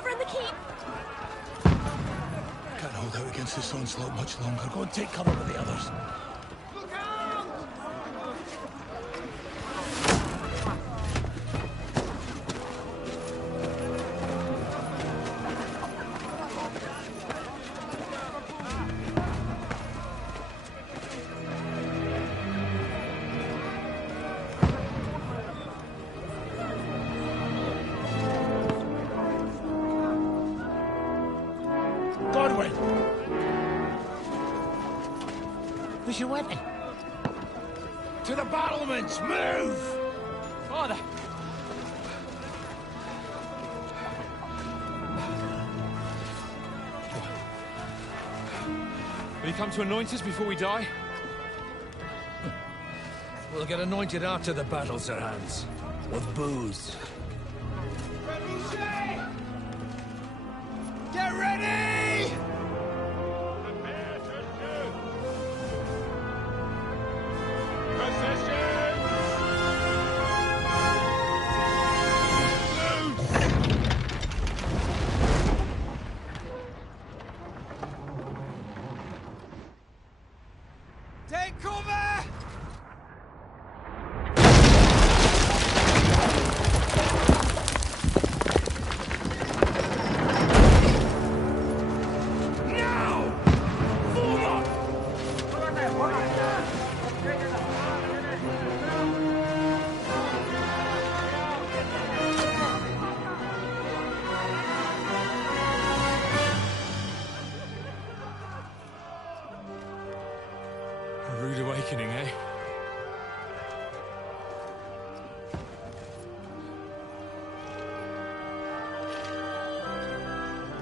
covering the keep. Can't hold out against this onslaught much longer. Go and take cover with the others. Where's your weapon? To the battlements! Move! Father! Will you come to anoint us before we die? We'll get anointed after the battles are hands. With booze. Get ready! Take cover! A rude awakening, eh?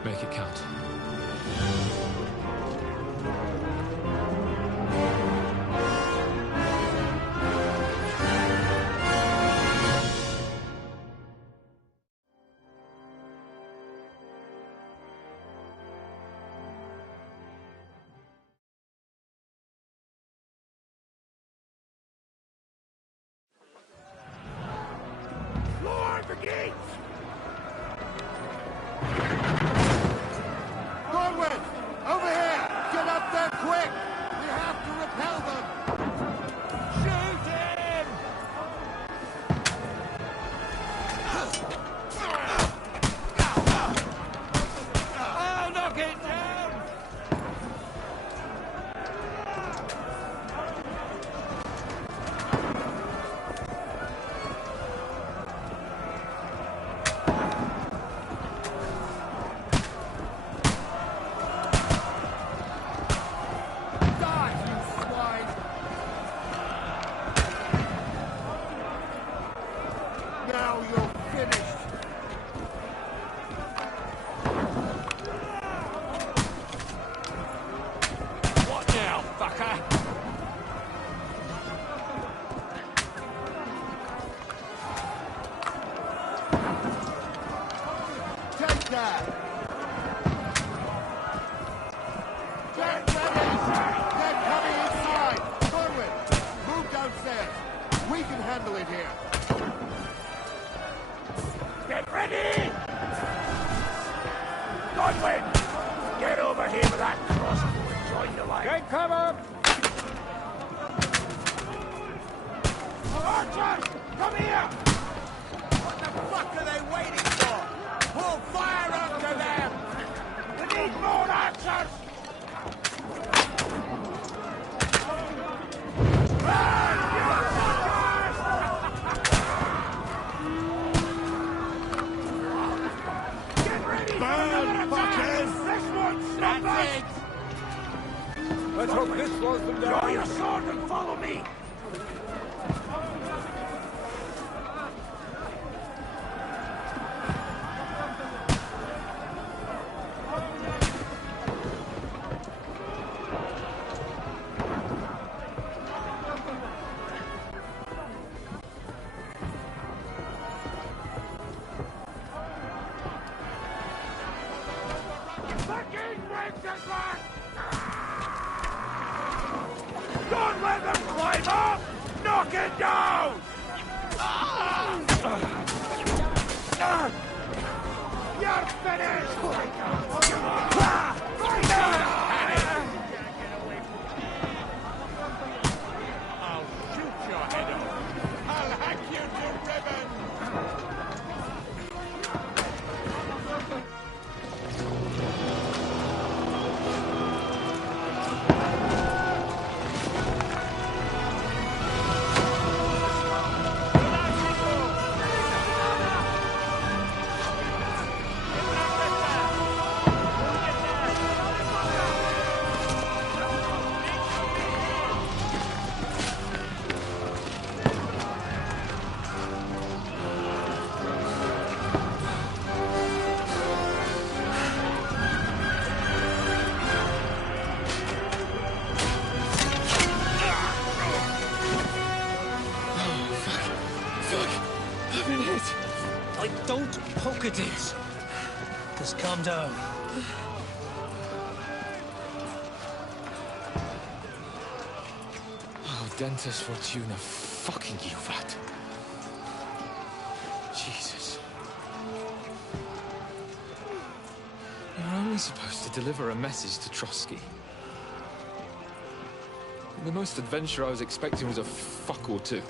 Make it count. Lord, the gates! Godwin! Over here! Get up there quick! We have to repel them! Shoot him! I'll knock it down! Die, you swine! Now you're finished! What now, fucker? Take that! Get ready! They're coming inside! Godwin, move downstairs! We can handle it here! Get ready! Godwin! Get over here with that crossbow and join the line. Take cover! Archers! Come here! What the fuck are they waiting for? Pull fire onto them! We need more archers! Get ready for another attack! This one's not bad! Let's hope this slows them Draw down. your sword and follow me! Fucking Wenceslas! Don't let them climb up! Knock it down! Yeah! You're finished! I'll shoot your head off. I'll hack you to ribbons! Don't poke at it. Just calm down. Oh, Dentes Fortuna, fucking you, that. Jesus. You're only supposed to deliver a message to Trotsky. The most adventure I was expecting was a fuck or two.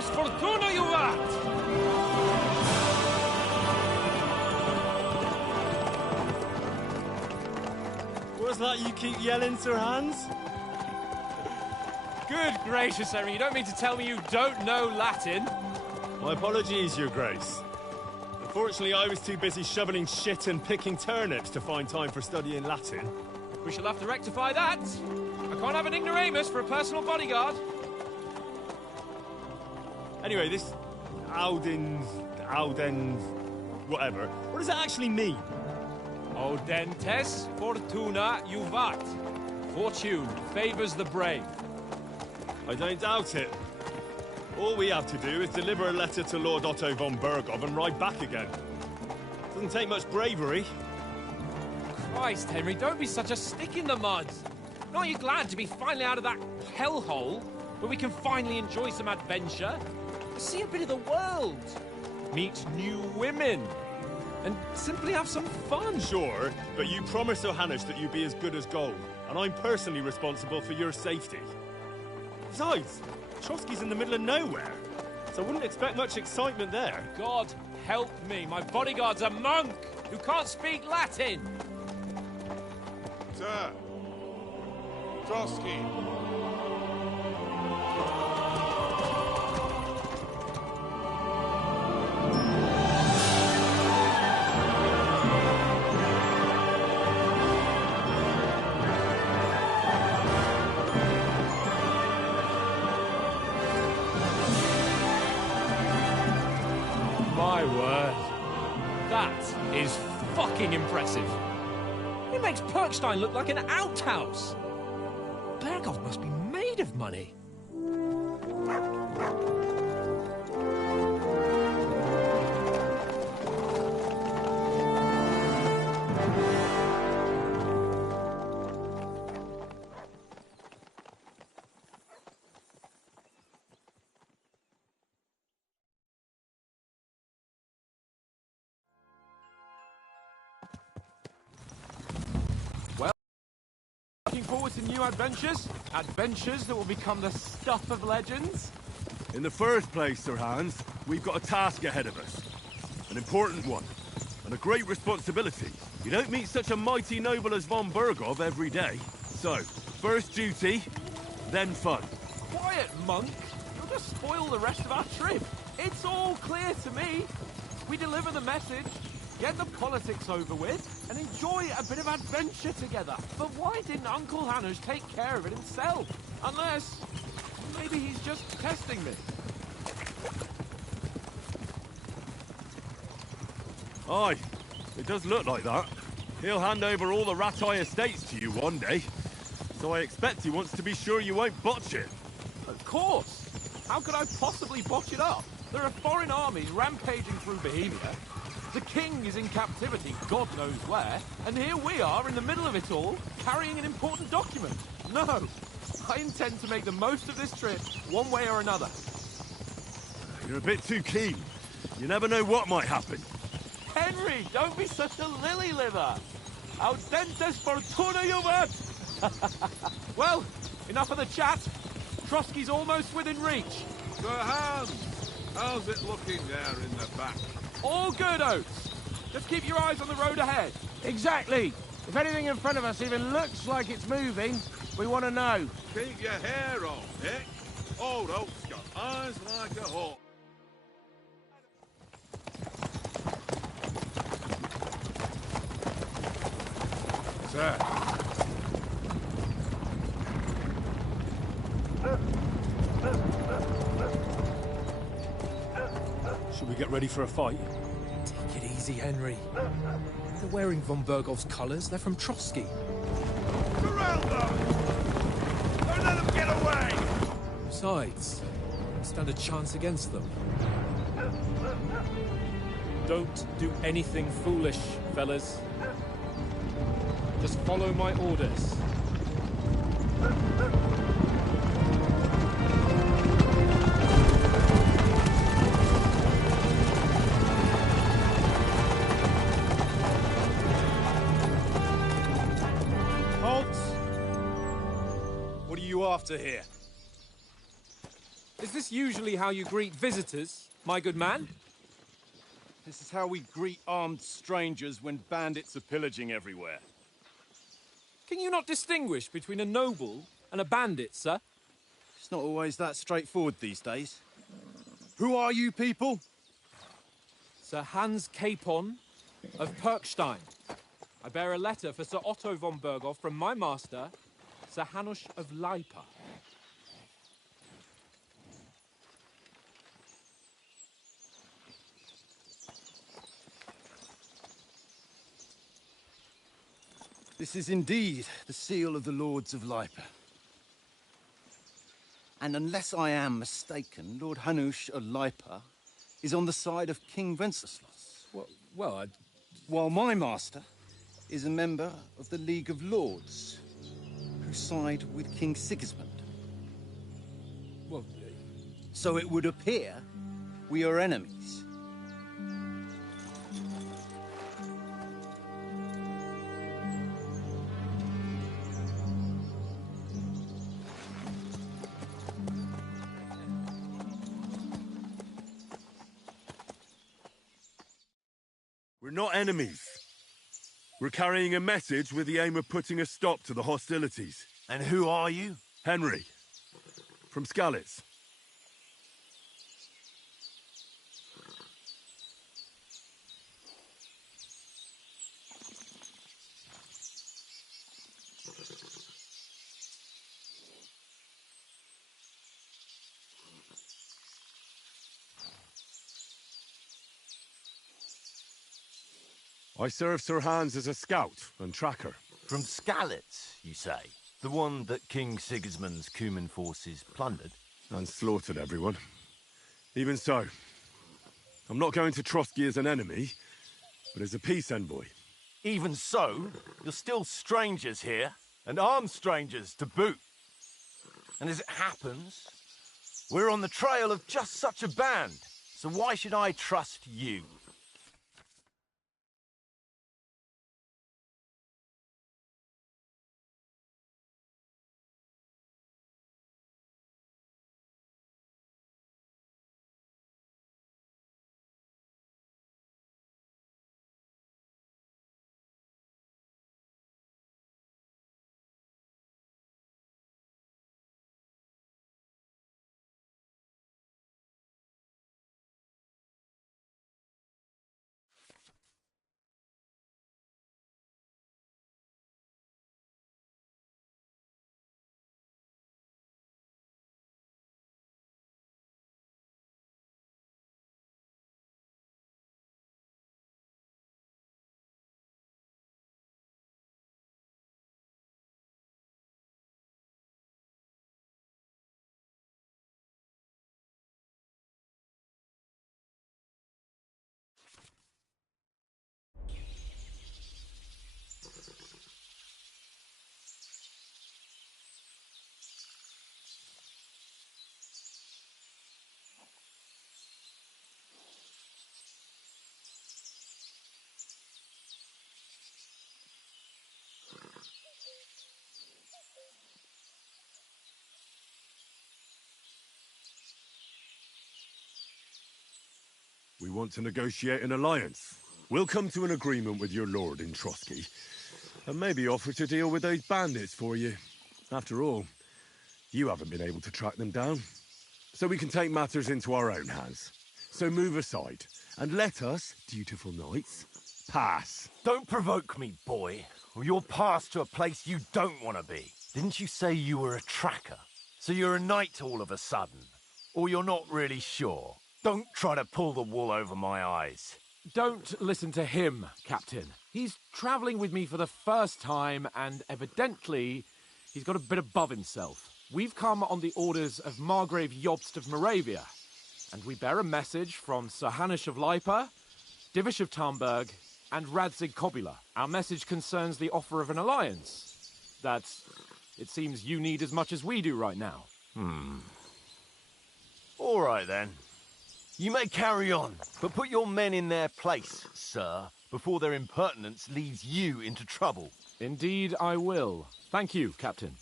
Fortuna, you vat! What's that you keep yelling, Sir Hans? Good gracious, Henry, you don't mean to tell me you don't know Latin? My apologies, Your Grace. Unfortunately, I was too busy shoveling shit and picking turnips to find time for studying Latin. We shall have to rectify that. I can't have an ignoramus for a personal bodyguard. Anyway, this Audens, whatever. What does it actually mean? Audentes fortuna juvat. Fortune favors the brave. I don't doubt it. All we have to do is deliver a letter to Lord Otto von Bergov and ride back again. Doesn't take much bravery. Christ, Henry, don't be such a stick in the mud. Aren't you glad to be finally out of that hellhole where we can finally enjoy some adventure? See a bit of the world, meet new women, and simply have some fun. Sure, but you promised Johannes that you'd be as good as gold, and I'm personally responsible for your safety. Besides, Trotsky's in the middle of nowhere, so I wouldn't expect much excitement there. God help me, my bodyguard's a monk who can't speak Latin. Sir, Trotsky. My word. That is fucking impressive. It makes Perkstein look like an outhouse. Bergov must be made of money. forward to new adventures? Adventures that will become the stuff of legends? In the first place, Sir Hans, we've got a task ahead of us. An important one. And a great responsibility. You don't meet such a mighty noble as von Bergov every day. So, first duty, then fun. Quiet, monk! You'll just spoil the rest of our trip. It's all clear to me. We deliver the message, get the politics over with, and enjoy a bit of adventure together. But why didn't Uncle Hanush take care of it himself? Unless, maybe he's just testing me. Aye, it does look like that. He'll hand over all the Ratai estates to you one day. So I expect he wants to be sure you won't botch it. Of course! How could I possibly botch it up? There are foreign armies rampaging through Bohemia. The king is in captivity, God knows where, and here we are in the middle of it all, carrying an important document. No, I intend to make the most of this trip, one way or another. You're a bit too keen. You never know what might happen. Henry, don't be such a lily-liver! Audentes fortuna juvat! Well, enough of the chat. Trotsky's almost within reach. Sir Hans, how's it looking there in the back? All good, Oates. Just keep your eyes on the road ahead. Exactly. If anything in front of us even looks like it's moving, we want to know. Keep your hair on, Nick. Old Oak's got eyes like a hawk. Sir. Should we get ready for a fight? Take it easy, Henry. They're wearing von Bergov's colours. They're from Trotsky. Corral them! Don't let them get away! Besides, we stand a chance against them. Don't do anything foolish, fellas. Just follow my orders. What are you after here? Is this usually how you greet visitors, my good man? This is how we greet armed strangers when bandits are pillaging everywhere. Can you not distinguish between a noble and a bandit, sir? It's not always that straightforward these days. Who are you people? Sir Hans Capon of Perkstein. I bear a letter for Sir Otto von Bergov from my master, Sir Hanush of Lipa. This is indeed the seal of the Lords of Lipa. And unless I am mistaken, Lord Hanush of Lipa is on the side of King Wenceslas. While my master is a member of the League of Lords, who side with King Sigismund. So it would appear we are enemies. We're not enemies. We're carrying a message with the aim of putting a stop to the hostilities. And who are you? Henry, from Skalitz. I serve Sir Hans as a scout and tracker. From Skalitz, you say? The one that King Sigismund's Cuman forces plundered? And slaughtered everyone. Even so, I'm not going to Trotsky as an enemy, but as a peace envoy. Even so, you're still strangers here, and armed strangers to boot. And as it happens, we're on the trail of just such a band, so why should I trust you? We want to negotiate an alliance. We'll come to an agreement with your lord in Trotsky, and maybe offer to deal with those bandits for you. After all, you haven't been able to track them down. So we can take matters into our own hands. So move aside, and let us, dutiful knights, pass. Don't provoke me, boy, or you'll pass to a place you don't want to be. Didn't you say you were a tracker? So you're a knight all of a sudden? Or you're not really sure? Don't try to pull the wool over my eyes. Don't listen to him, Captain. He's travelling with me for the first time, and evidently he's got a bit above himself. We've come on the orders of Margrave Jobst of Moravia, and we bear a message from Sir Hanush of Lipa, Divish of Tarnberg, and Radzig Kobula. Our message concerns the offer of an alliance that it seems you need as much as we do right now. All right, then. You may carry on, but put your men in their place, sir, before their impertinence leads you into trouble. Indeed, I will. Thank you, Captain.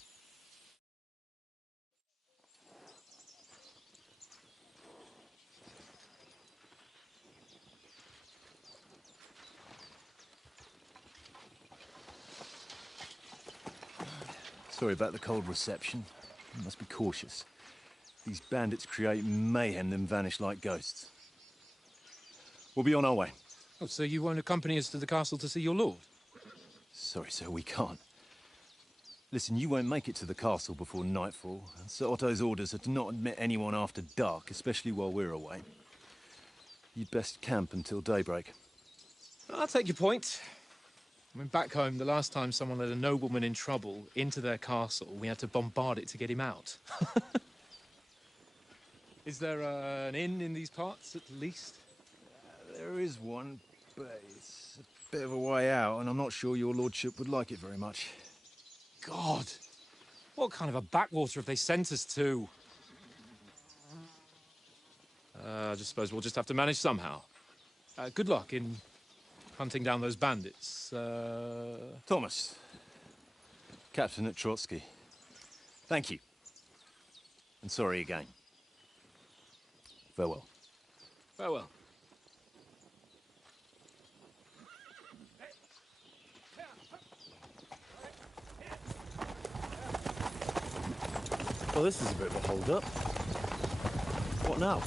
Sorry about the cold reception. You must be cautious. These bandits create mayhem, then vanish like ghosts. We'll be on our way. Oh, so you won't accompany us to the castle to see your lord? Sorry, sir, we can't. Listen, you won't make it to the castle before nightfall. Sir Otto's orders are to not admit anyone after dark, especially while we're away. You'd best camp until daybreak. I'll take your point. I mean, back home, the last time someone let a nobleman in trouble into their castle, we had to bombard it to get him out. Is there an inn in these parts, at least? There is one, but it's a bit of a way out, and I'm not sure your lordship would like it very much. God! What kind of a backwater have they sent us to? I just suppose we'll just have to manage somehow. Good luck in hunting down those bandits. Thomas, Captain at Trotsky. Thank you. And sorry again. Farewell. Farewell. Well, this is a bit of a hold-up. What now?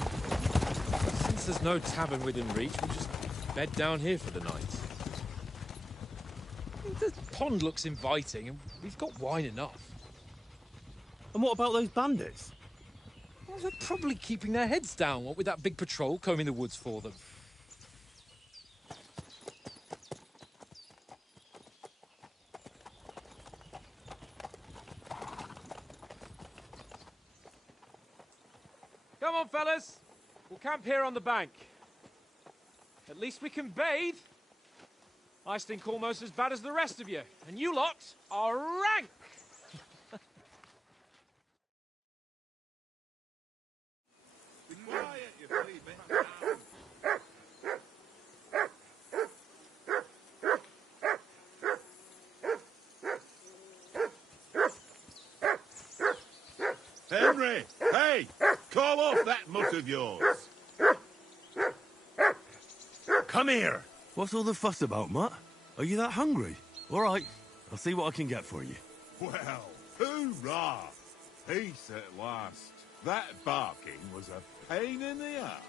Since there's no tavern within reach, we'll just bed down here for the night. The pond looks inviting, and we've got wine enough. And what about those bandits? Well, they're probably keeping their heads down, what with that big patrol combing the woods for them. Come on, fellas. We'll camp here on the bank. At least we can bathe. I stink almost as bad as the rest of you, and you lot are rank! Be quiet, you flea bit. Henry! Hey! Call off that mutt of yours! Come here! What's all the fuss about, Mutt? Are you that hungry? All right, I'll see what I can get for you. Well, hoorah! Peace at last. That barking was a pain in the ass.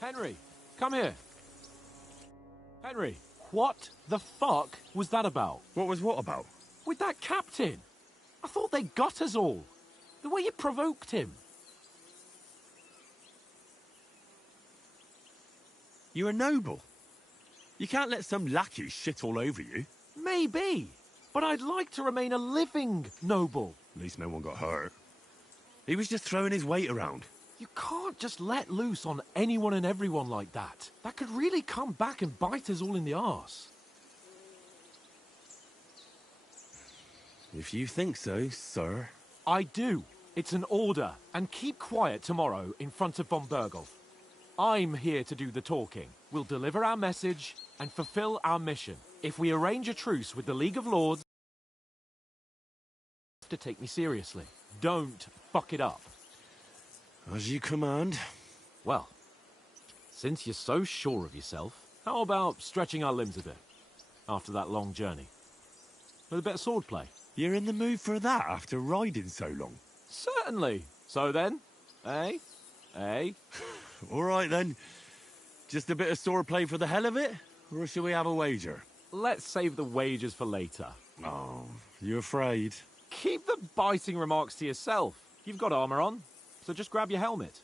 Henry, come here. Henry, what the fuck was that about? What was what about? With that captain. I thought they got us all. The way you provoked him. You're a noble. You can't let some lackey shit all over you. Maybe, but I'd like to remain a living noble. At least no one got hurt. He was just throwing his weight around. You can't just let loose on anyone and everyone like that. That could really come back and bite us all in the arse. If you think so, sir. I do. It's an order. And keep quiet tomorrow in front of von Berghoff. I'm here to do the talking. We'll deliver our message and fulfill our mission. If we arrange a truce with the League of Lords, to take me seriously. Don't fuck it up. As you command. Well, since you're so sure of yourself, how about stretching our limbs a bit after that long journey? With a bit of swordplay. You're in the mood for that after riding so long? Certainly. So then, eh? Eh? All right then. Just a bit of swordplay for the hell of it? Or shall we have a wager? Let's save the wagers for later. Oh, you afraid? Keep the biting remarks to yourself. You've got armor on, so just grab your helmet.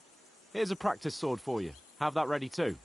Here's a practice sword for you. Have that ready too.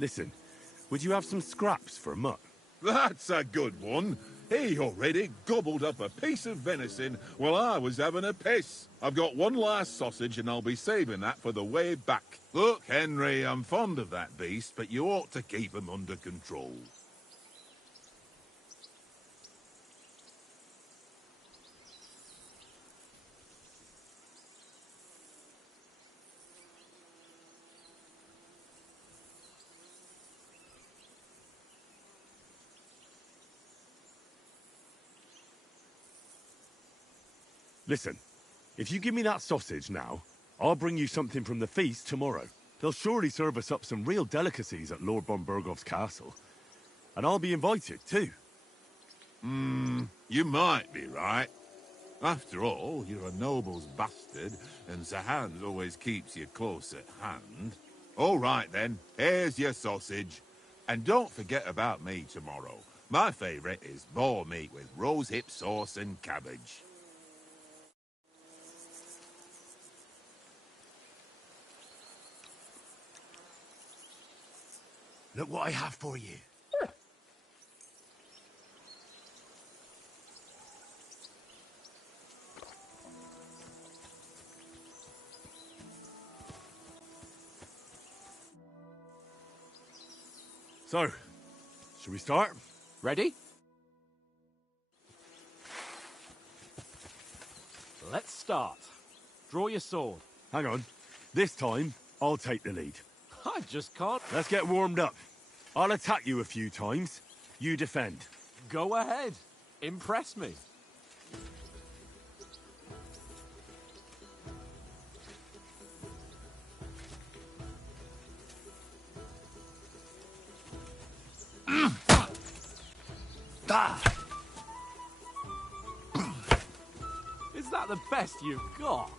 Listen, would you have some scraps for Mutt? That's a good one. He already gobbled up a piece of venison while I was having a piss. I've got one last sausage and I'll be saving that for the way back. Look, Henry, I'm fond of that beast, but you ought to keep him under control. Listen, if you give me that sausage now, I'll bring you something from the feast tomorrow. They'll surely serve us up some real delicacies at Lord von Bergov's castle. And I'll be invited, too. You might be right. After all, you're a noble's bastard, and Sir Hans always keeps you close at hand. All right, then. Here's your sausage. And don't forget about me tomorrow. My favourite is boar meat with rosehip sauce and cabbage. Look what I have for you. So, should we start? Ready? Let's start. Draw your sword. Hang on. This time, I'll take the lead. I just can't. Let's get warmed up. I'll attack you a few times. You defend. Go ahead. Impress me. Is that the best you've got?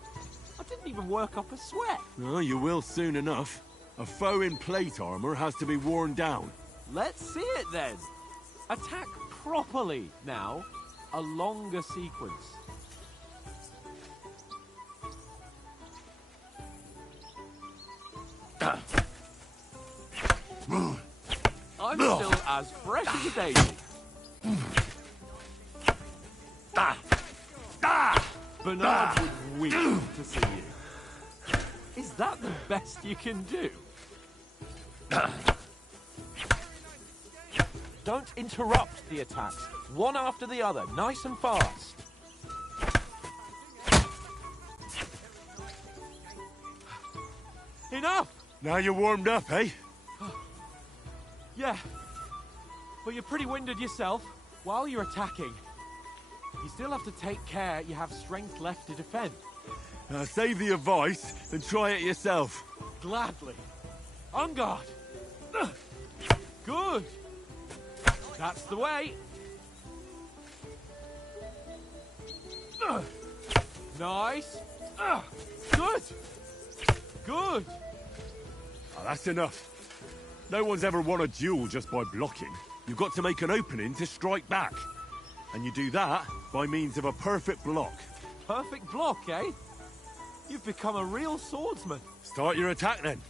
I didn't even work up a sweat. Oh, you will soon enough. A foe in plate armor has to be worn down. Let's see it then. Attack properly now. A longer sequence. I'm still as fresh as a daisy. Bernard would weep to see you. Is that the best you can do? Don't interrupt the attacks. One after the other, nice and fast. Enough! Now you're warmed up, eh? Yeah. But you're pretty winded yourself. While you're attacking, you still have to take care you have strength left to defend. Save the advice and try it yourself. Gladly. On guard. Good. That's the way. Nice. Good. Good. Oh, that's enough. No one's ever won a duel just by blocking. You've got to make an opening to strike back. And you do that by means of a perfect block. Perfect block, eh? You've become a real swordsman. Start your attack then.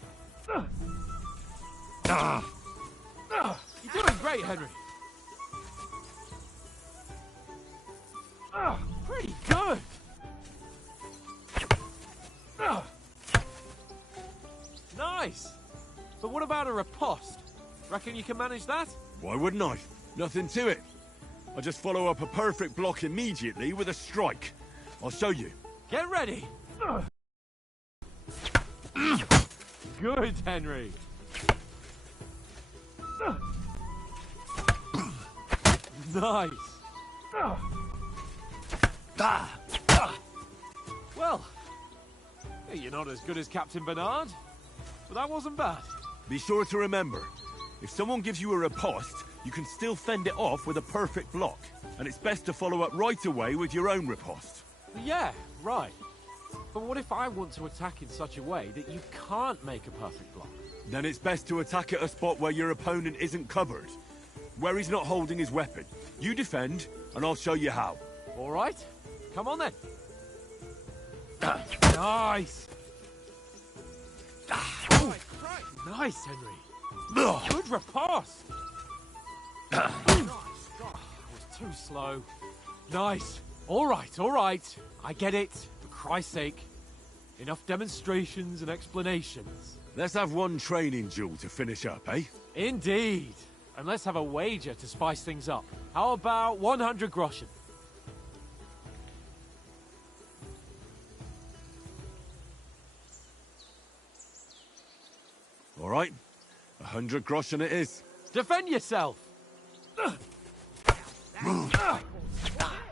You're doing great, Henry. Pretty good. Nice. But what about a riposte? Reckon you can manage that? Why wouldn't I? Nothing to it. I just follow up a perfect block immediately with a strike. I'll show you. Get ready. Good, Henry. Nice. Well, you're not as good as Captain Bernard, but that wasn't bad. Be sure to remember, if someone gives you a riposte, you can still fend it off with a perfect block. And it's best to follow up right away with your own riposte. Yeah, right. But what if I want to attack in such a way that you can't make a perfect block? Then it's best to attack at a spot where your opponent isn't covered. Where he's not holding his weapon. You defend, and I'll show you how. All right. Come on then. Nice. Nice, Henry. Good repast! I was too slow. Nice. All right. I get it. For Christ's sake. Enough demonstrations and explanations. Let's have one training duel to finish up, eh? Indeed. And let's have a wager to spice things up. How about 100 groschen? All right. 100 groschen it is. Defend yourself!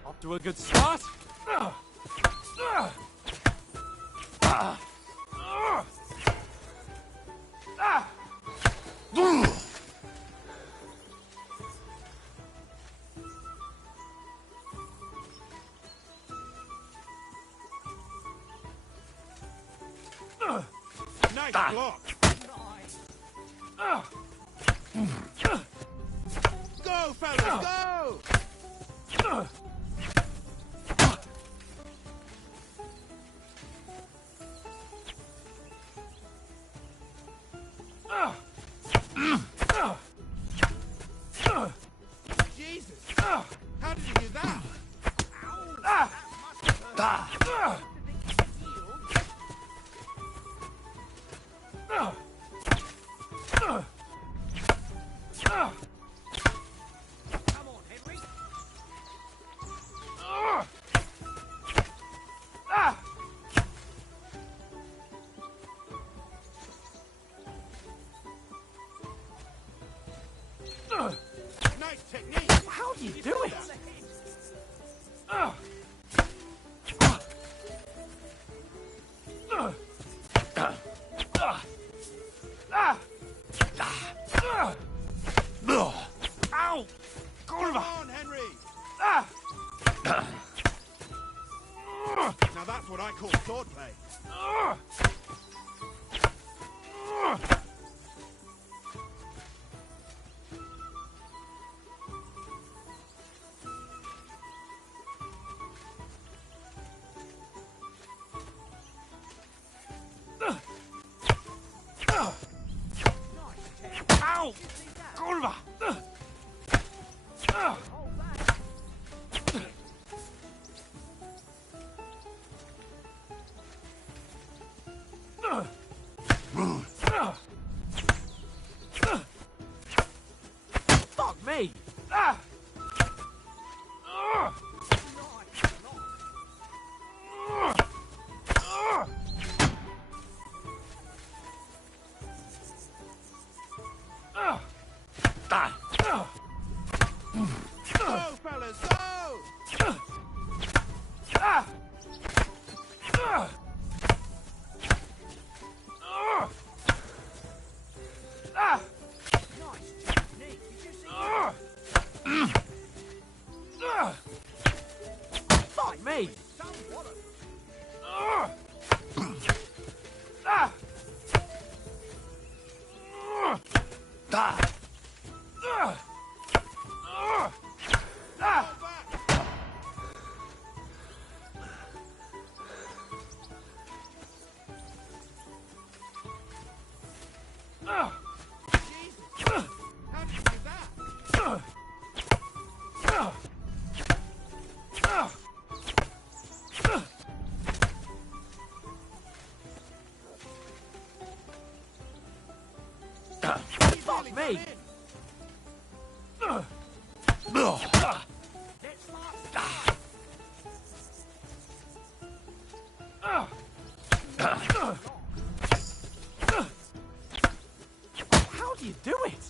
Off to a good start. Nice block. Go, fellas, go! Jesus! How did you do that? Nice technique. How do you do it? Ow! Come on, Henry. Now that's what I call swordplay. Ow! Kurwa! Fuck me! Go, fellas, go! Fuck me! How did you do that? Fuck me! How do you do it?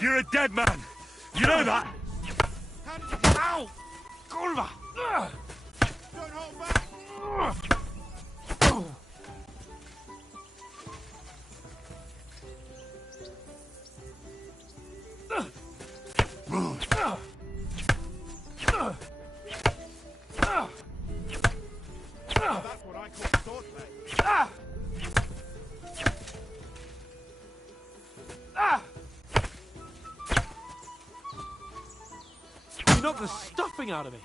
You're a dead man. You know that? How did you do that? Ow! Kurwa! Don't hold back. Now that's what I call swordplay. the stuffing out of me.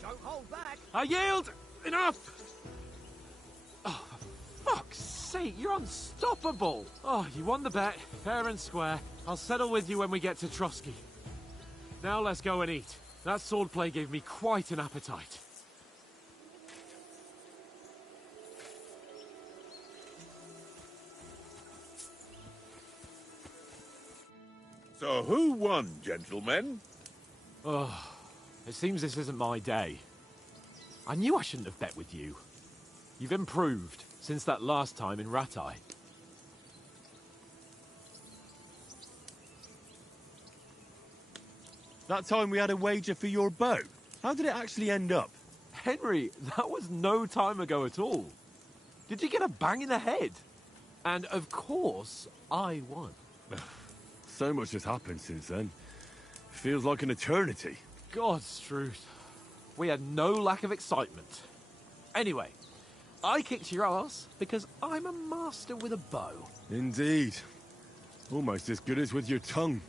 Don't hold back. I yield! Enough! Oh, for fuck's sake, you're unstoppable! Oh, you won the bet, fair and square. I'll settle with you when we get to Trotsky. Now let's go and eat. That swordplay gave me quite an appetite. So who won, gentlemen? Oh, it seems this isn't my day. I knew I shouldn't have bet with you. You've improved since that last time in Ratai. That time we had a wager for your bow. How did it actually end up? Henry, that was no time ago at all. Did you get a bang in the head? And of course, I won. So much has happened since then. Feels like an eternity. God's truth. We had no lack of excitement. Anyway, I kicked your ass because I'm a master with a bow. Indeed. Almost as good as with your tongue.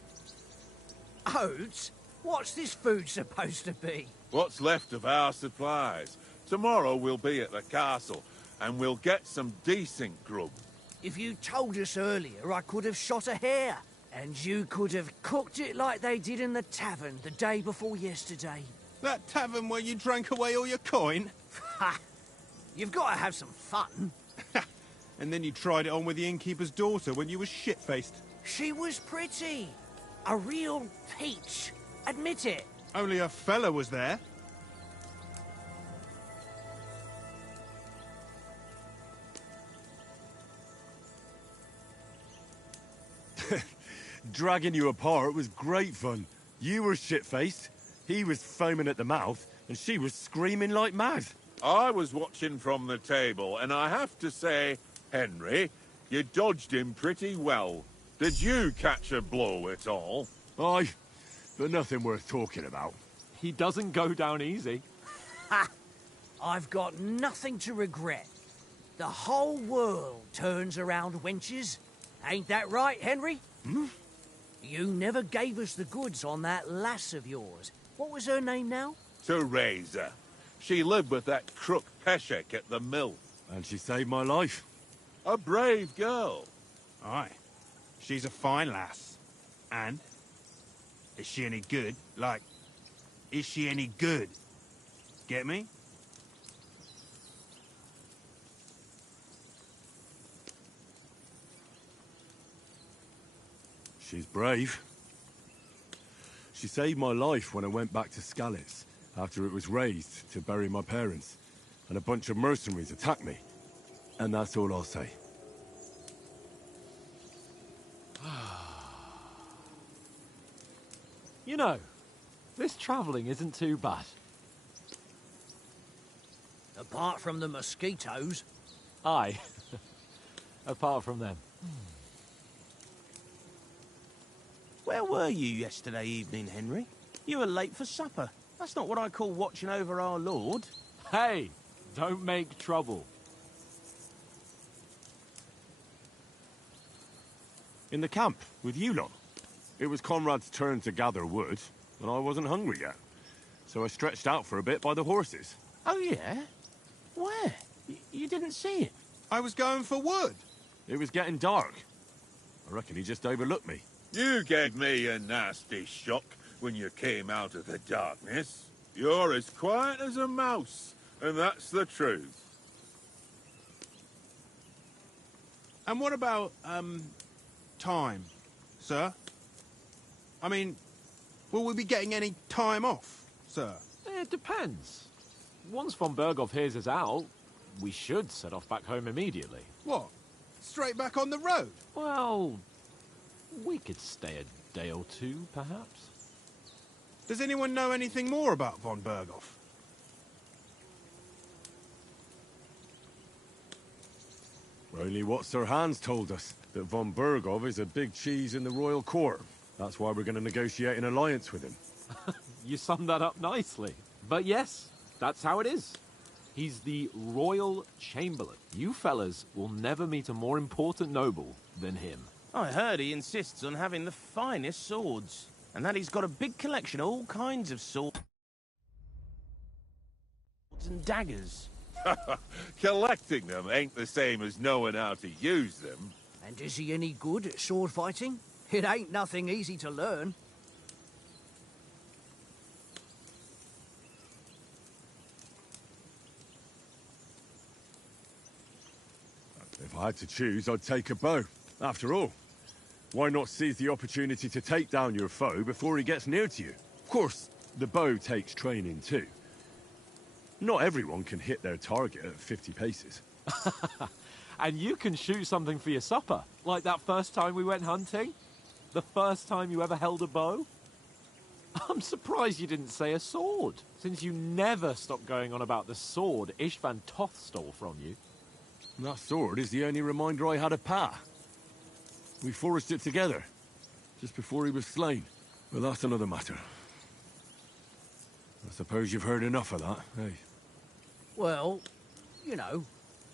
Oates? What's this food supposed to be? What's left of our supplies? Tomorrow we'll be at the castle, and we'll get some decent grub. If you told us earlier, I could have shot a hare. And you could have cooked it like they did in the tavern the day before yesterday. That tavern where you drank away all your coin? Ha! You've got to have some fun. And then you tried it on with the innkeeper's daughter when you were shit-faced. She was pretty. A real peach. Admit it. Only a fella was there. Dragging you apart was great fun. You were shit-faced, he was foaming at the mouth, and she was screaming like mad. I was watching from the table, and I have to say, Henry, you dodged him pretty well. Did you catch a blow at all? Aye, but nothing worth talking about. He doesn't go down easy. Ha! I've got nothing to regret. The whole world turns around wenches. Ain't that right, Henry? Hmm? You never gave us the goods on that lass of yours. What was her name now? Teresa. She lived with that crook Peshek at the mill. And she saved my life. A brave girl. Aye. She's a fine lass. And? Is she any good? Like, is she any good? Get me? She's brave. She saved my life when I went back to Skalitz after it was raised to bury my parents, and a bunch of mercenaries attacked me. And that's all I'll say. You know, this travelling isn't too bad. Apart from the mosquitoes. Aye. Apart from them. Where were you yesterday evening, Henry? You were late for supper. That's not what I call watching over our Lord. Hey, don't make trouble. In the camp, with you lot. It was Conrad's turn to gather wood, and I wasn't hungry yet. So I stretched out for a bit by the horses. Oh, yeah? Where? You didn't see it? I was going for wood. It was getting dark. I reckon he just overlooked me. You gave me a nasty shock when you came out of the darkness. You're as quiet as a mouse, and that's the truth. And what about, time, sir? I mean, will we be getting any time off, sir? It depends. Once von Berghoff hears us out, we should set off back home immediately. What? Straight back on the road? Well, we could stay a day or two, perhaps. Does anyone know anything more about von Berghoff? Only what Sir Hans told us, that von Berghoff is a big cheese in the royal court. That's why we're going to negotiate an alliance with him. You summed that up nicely. But yes, that's how it is. He's the Royal Chamberlain. You fellas will never meet a more important noble than him. I heard he insists on having the finest swords, and that he's got a big collection of all kinds of swords and daggers. Collecting them ain't the same as knowing how to use them. And is he any good at sword fighting? It ain't nothing easy to learn. If I had to choose, I'd take a bow. After all, why not seize the opportunity to take down your foe before he gets near to you? Of course, the bow takes training too. Not everyone can hit their target at 50 paces. And you can shoot something for your supper, like that first time we went hunting? The first time you ever held a bow? I'm surprised you didn't say a sword, since you never stopped going on about the sword Ishvan Toth stole from you. That sword is the only reminder I had of Pa. We forged it together, just before he was slain. But that's another matter. I suppose you've heard enough of that, eh? Well, you know.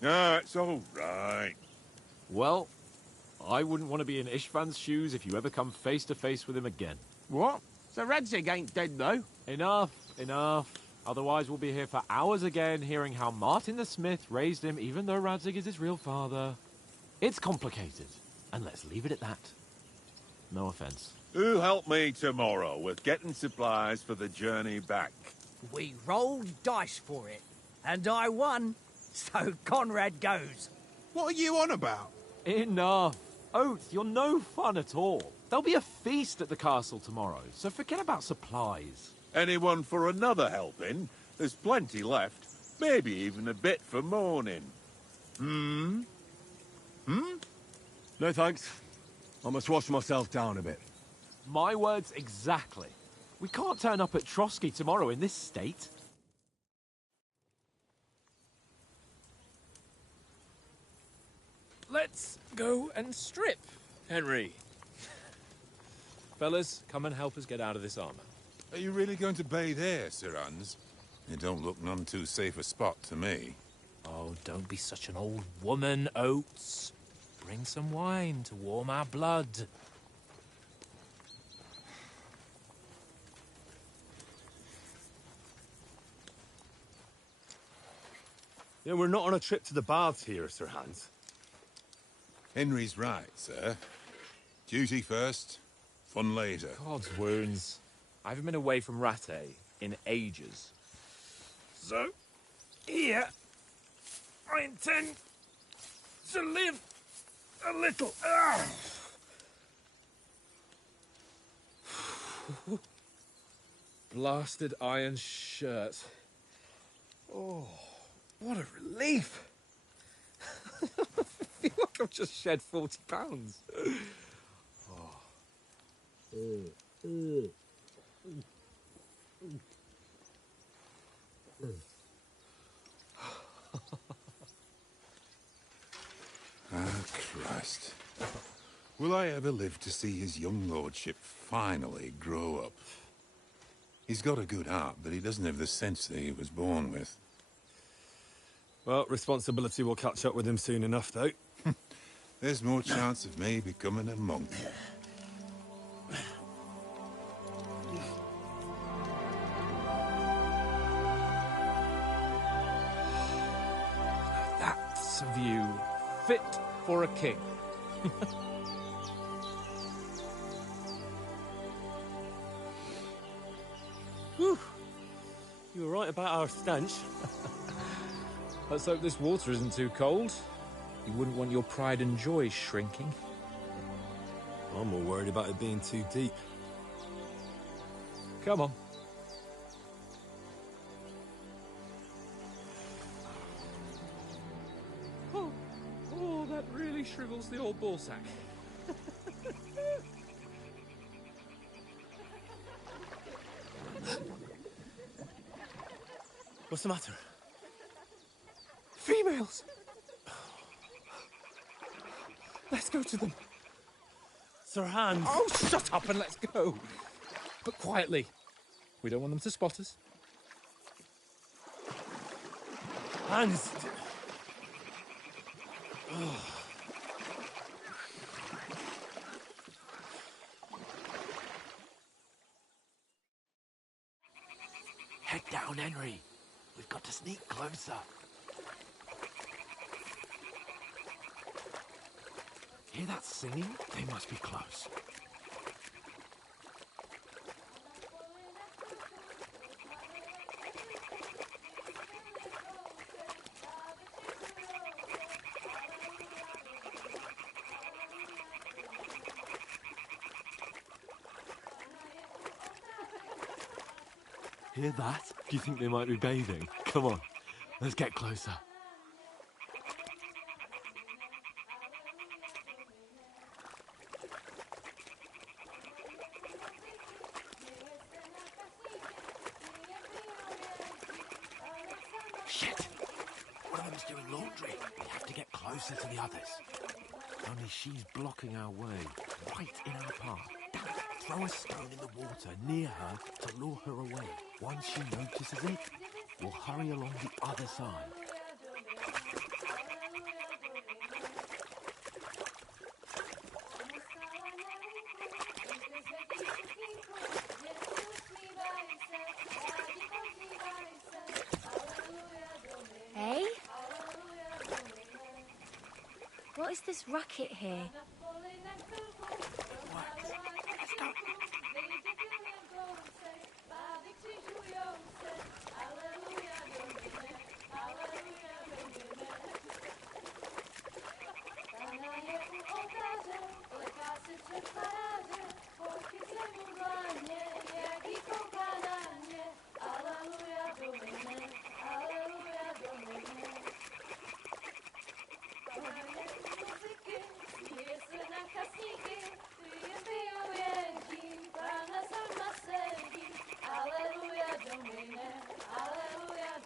Ah, it's all right. Well, I wouldn't want to be in Ishvan's shoes if you ever come face to face with him again. What? So Radzig ain't dead, though? Enough, enough. Otherwise we'll be here for hours again, hearing how Martin the Smith raised him, even though Radzig is his real father. It's complicated, and let's leave it at that. No offense. Who'll help me tomorrow with getting supplies for the journey back? We rolled dice for it, and I won, so Conrad goes. What are you on about? Enough. Oath, you're no fun at all. There'll be a feast at the castle tomorrow, so forget about supplies. Anyone for another helping? There's plenty left. Maybe even a bit for morning. Hmm? No thanks. I must wash myself down a bit. My words exactly. We can't turn up at Trotsky tomorrow in this state. Let's go and strip, Henry. Fellas, come and help us get out of this armor. Are you really going to bathe here, Sir Hans? It don't look none too safe a spot to me. Oh, don't be such an old woman, Oates. Bring some wine to warm our blood. Yeah, we're not on a trip to the baths here, Sir Hans. Henry's right, sir. Duty first, fun later. God's wounds. I haven't been away from Rattay in ages. So, here, I intend to live a little. Blasted iron shirt. Oh, what a relief. I feel like I've just shed 40 pounds. Christ. Will I ever live to see his young lordship finally grow up? He's got a good heart, but he doesn't have the sense that he was born with. Well, responsibility will catch up with him soon enough, though. There's more chance of me becoming a monk. That's a view fit for a king. Whew. You were right about our stench. Let's hope this water isn't too cold. You wouldn't want your pride and joy shrinking. I'm more worried about it being too deep. Come on. Oh, that really shrivels the old ball sack. What's the matter? Females! Let's go to them. Sir Hans! Oh, shut up and let's go. But quietly. We don't want them to spot us. Hans. Head down, Henry. We've got to sneak closer. Hear that singing? They must be close. Hear that? Do you think they might be bathing? Come on, let's get closer. Shit! One of them's doing laundry. We have to get closer to the others. Only she's blocking our way, right in our path. Damn it. Throw a stone in the water near her to lure her away. Once she notices it, we'll hurry along the other side. Hey? What is this racket here?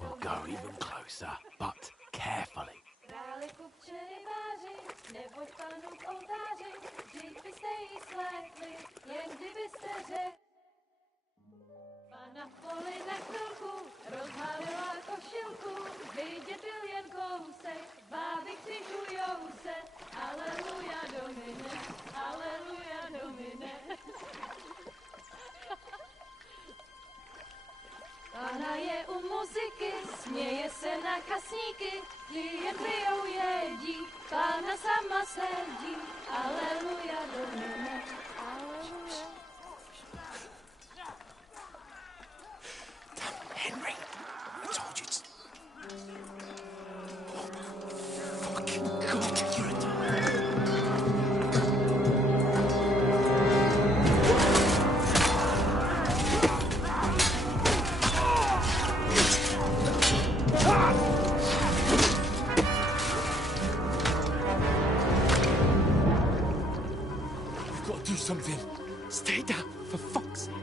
We'll go even closer, but carefully. Na poli na chvilku rozhálila košilku, vidět byl jen kousek, báby křižujou se, aleluja domine, aleluja domine. Pána je u muziky, směje se na kasníky, klienty jen jedí, pána sama sedí, aleluja domine, aleluja. Henry, I told you it's... Oh, fucking God, you're a... We've got to do something. Stay down, for fuck's sake.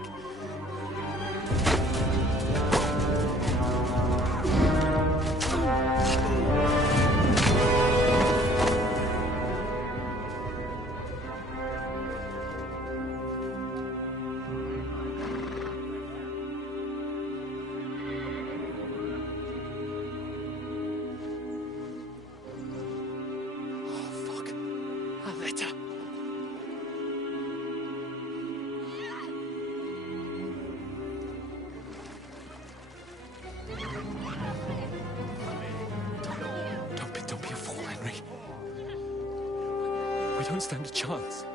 We don't stand a chance.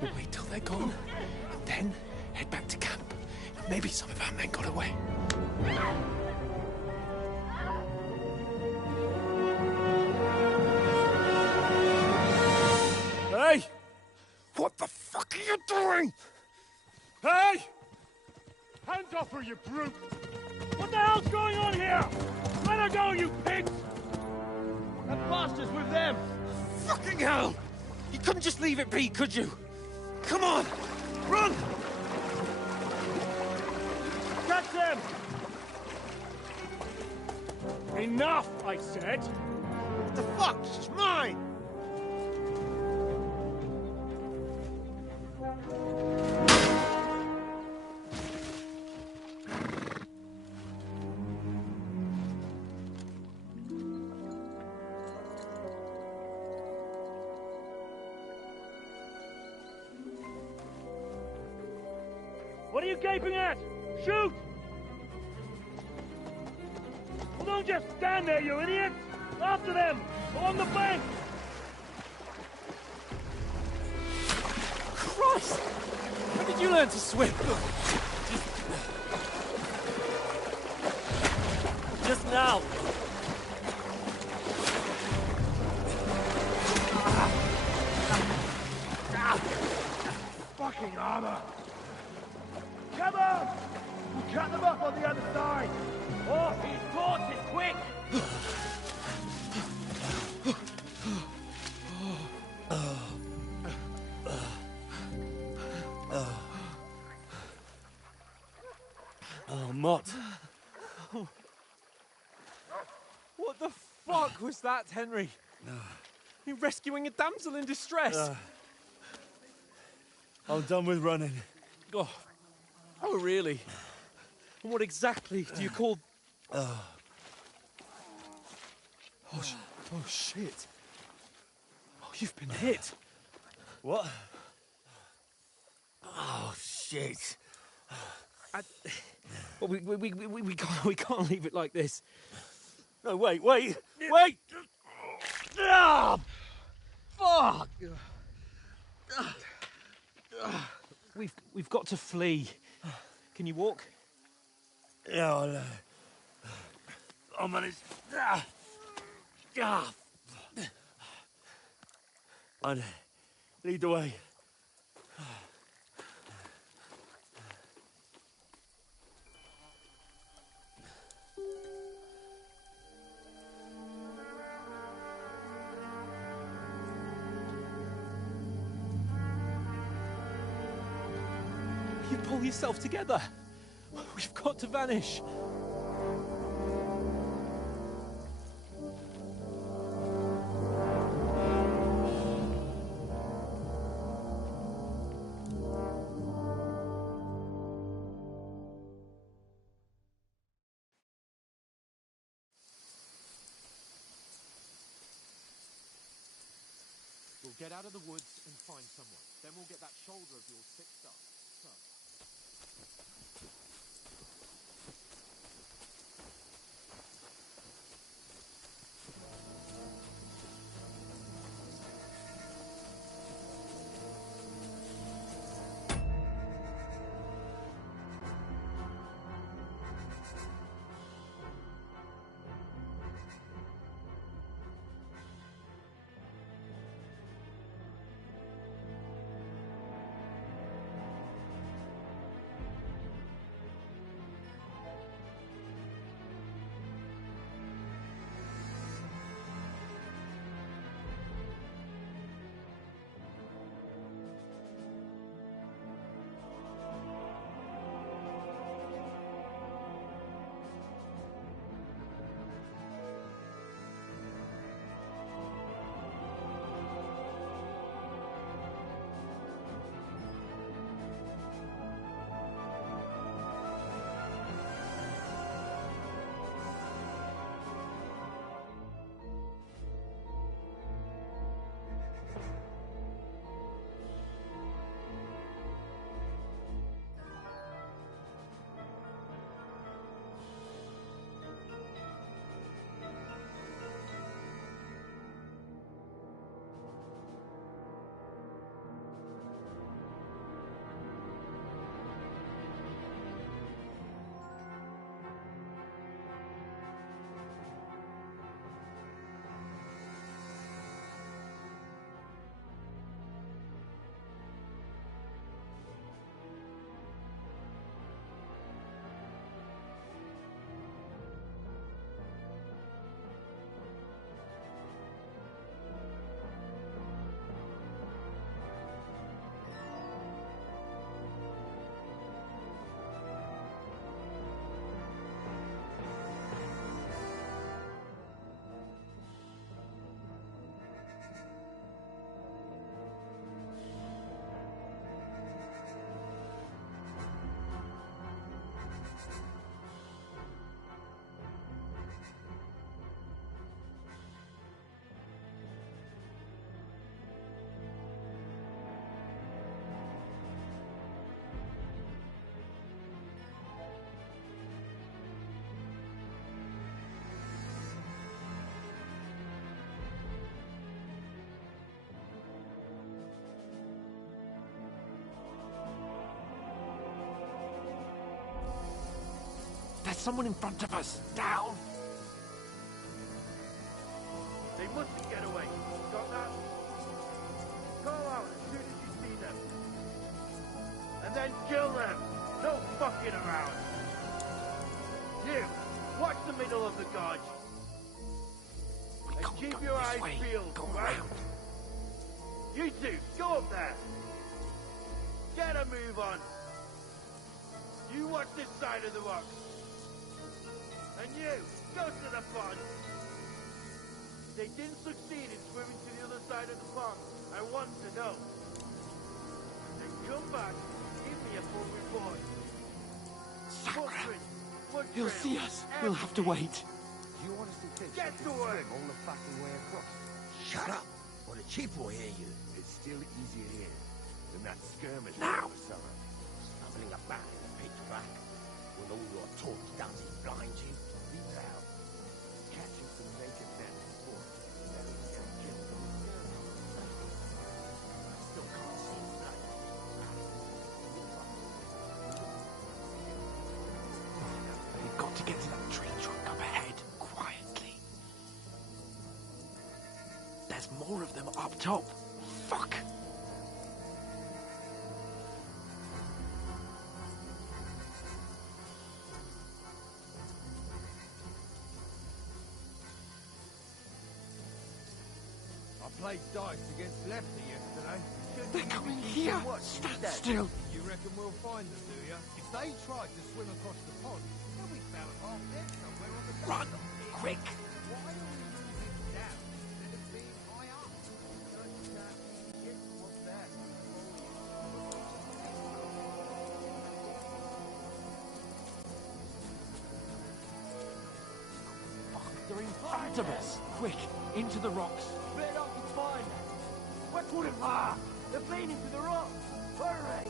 We'll wait till they're gone, and then head back to camp. Maybe some of our men got away. Hey! What the fuck are you doing? Hey! Hands off her, you brute! What the hell's going on here? Let her go, you pigs! That bastard's with them! Fucking hell! You couldn't just leave it be, could you? Come on! Run! Catch them! Enough, I said! What the fuck? She's mine! What are you gaping at? Shoot! Well, don't just stand there, you idiot! After them! Along the bank! Christ! When did you learn to swim? Just now! Fucking armor! Come on! We'll cut them up on the other side! Oh, these torches, quick! Oh, Mott. What the fuck was that, Henry? You rescuing a damsel in distress? I'm done with running. Oh, really? And what exactly do you call... Oh, shit. Oh, you've been hit. What? Oh, shit. Well, we can't leave it like this. No, wait! Ah, fuck! We've got to flee. Can you walk? Yeah, I'll manage. I'd lead the way. You pull yourself together. We've got to vanish. We'll get out of the woods and find someone. Then we'll get that shoulder of yours fixed up. So. someone in front of us. Down! They mustn't get away. Got that? Call out as soon as you see them. And then kill them. No fucking around. You, watch the middle of the gorge. And keep your eyes peeled, right? You two, go up there. Get a move on. You watch this side of the rocks. And you, go to the pond. If they didn't succeed in swimming to the other side of the pond, I want to know. Then come back and give me a full report. Footprints, He'll see us. We'll have to wait. You honestly think Get you to can work. swim all the fucking way across? Shut up, or the chief will hear you. It's still easier here than that skirmish Now. over the summer. Traveling about in the pitch black, with all your torch dances blind you. Be loud. Catching some naked men before letting them kill them skirmish. I still can't see blood. We've got to get to that tree trunk up ahead, quietly. There's more of them up top. Fuck! I played dice against Lefty yesterday. They're coming here! Stand still! You reckon we'll find them, do you? If they tried to swim across the pond, they'll be found half dead somewhere on the Run! Quick! Why are we moving down instead of being high up? Such that shit was there. They're in front of us! Quick! Into the rocks! Split up and find them. What's what it are? They're bleeding to the rocks. Hurry!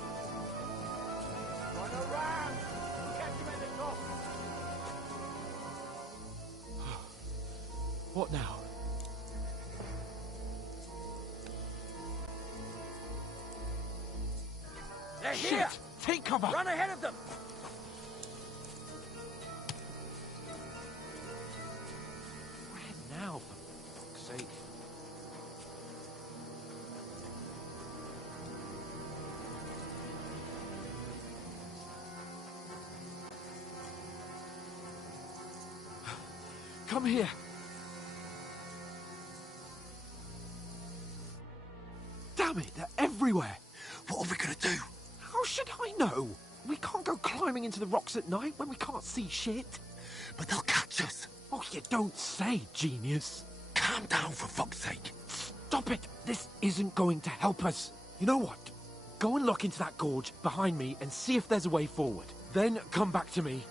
Run around! Catch them at the top. What now? They're Shit! here! Take cover! Run ahead of them! Where now, for fuck's sake? Come here! Damn it, they're everywhere! What are we gonna do? How should I know? We can't go climbing into the rocks at night when we can't see shit. But they'll catch us. Oh, you don't say, genius. Calm down, for fuck's sake. Stop it! This isn't going to help us. You know what? Go and look into that gorge behind me and see if there's a way forward. Then come back to me.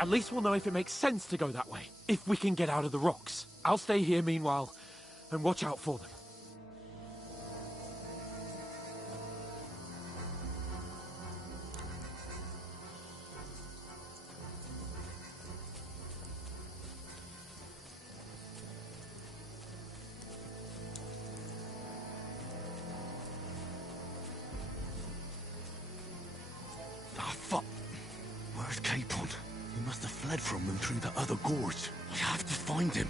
At least we'll know if it makes sense to go that way. If we can get out of the rocks. I'll stay here meanwhile and watch out for them. Ah, fuck. Where's Capon? He must have fled from them through the other gorge. We have to find him.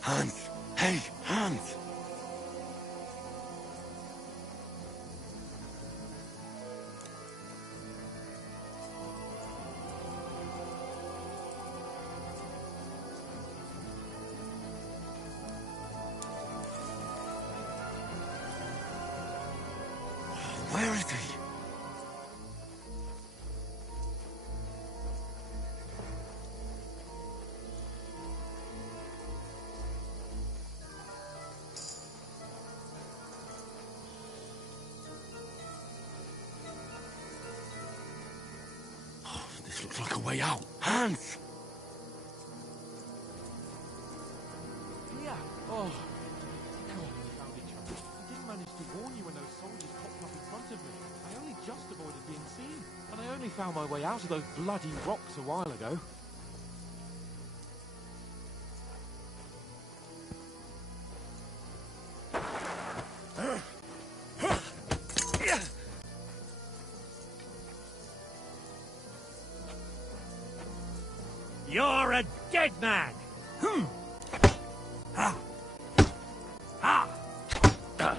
Hans! Hey, Hans! Where is he? Oh, this looks like a way out. Hans! Here! Oh. God, we found each other. I didn't manage to warn you when those soldiers popped up in front of me. I only just avoided being seen. And I only found my way out of those bloody rocks a while ago. You're a dead man! Ha! Ha! Ha!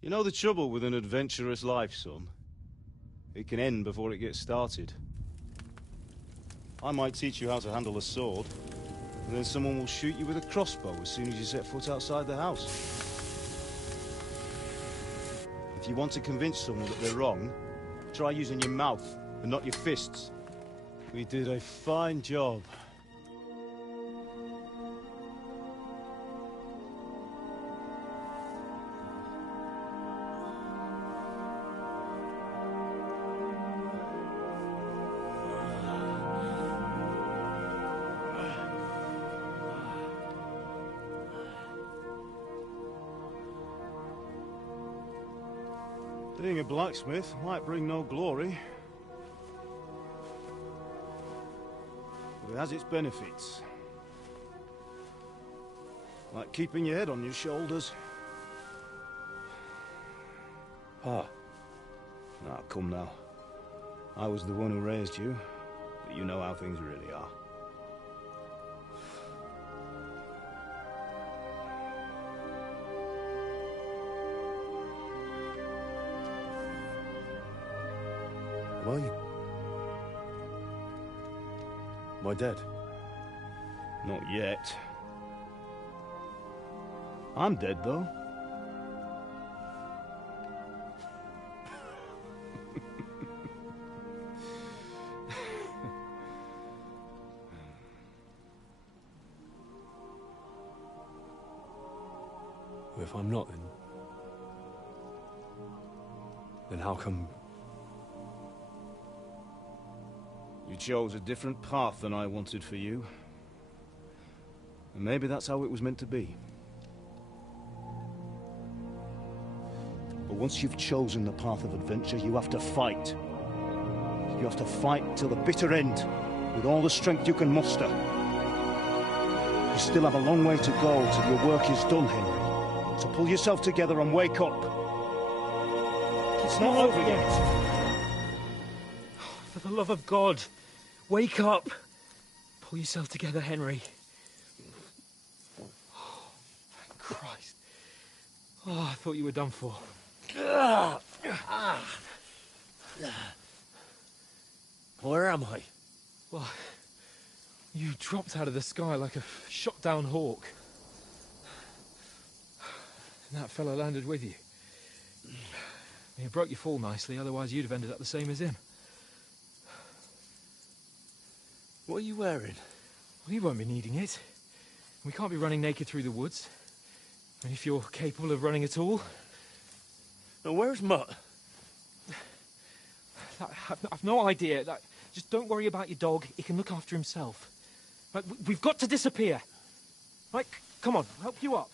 You know the trouble with an adventurous life, son? It can end before it gets started. I might teach you how to handle a sword, and then someone will shoot you with a crossbow as soon as you set foot outside the house. If you want to convince someone that they're wrong, try using your mouth and not your fists. We did a fine job. Being a blacksmith might bring no glory, but it has its benefits. Like keeping your head on your shoulders. Pa. Now, come now. I was the one who raised you, but you know how things really are. Am I? Am I dead? Not yet. I'm dead, though. If I'm not, then how come? You chose a different path than I wanted for you. And maybe that's how it was meant to be. But once you've chosen the path of adventure, you have to fight. You have to fight till the bitter end, with all the strength you can muster. You still have a long way to go till your work is done, Henry. So pull yourself together and wake up. It's not over yet. For the love of God, wake up. Pull yourself together, Henry. Oh, thank Christ. Oh, I thought you were done for. Where am I? Well, you dropped out of the sky like a shot-down hawk. And that fella landed with you. You broke your fall nicely, otherwise you'd have ended up the same as him. What are you wearing? Well, you won't be needing it. We can't be running naked through the woods. And if you're capable of running at all... Now, where's Mutt? I've no idea. Just don't worry about your dog. He can look after himself. Right, we've got to disappear. Right, come on, I'll help you up.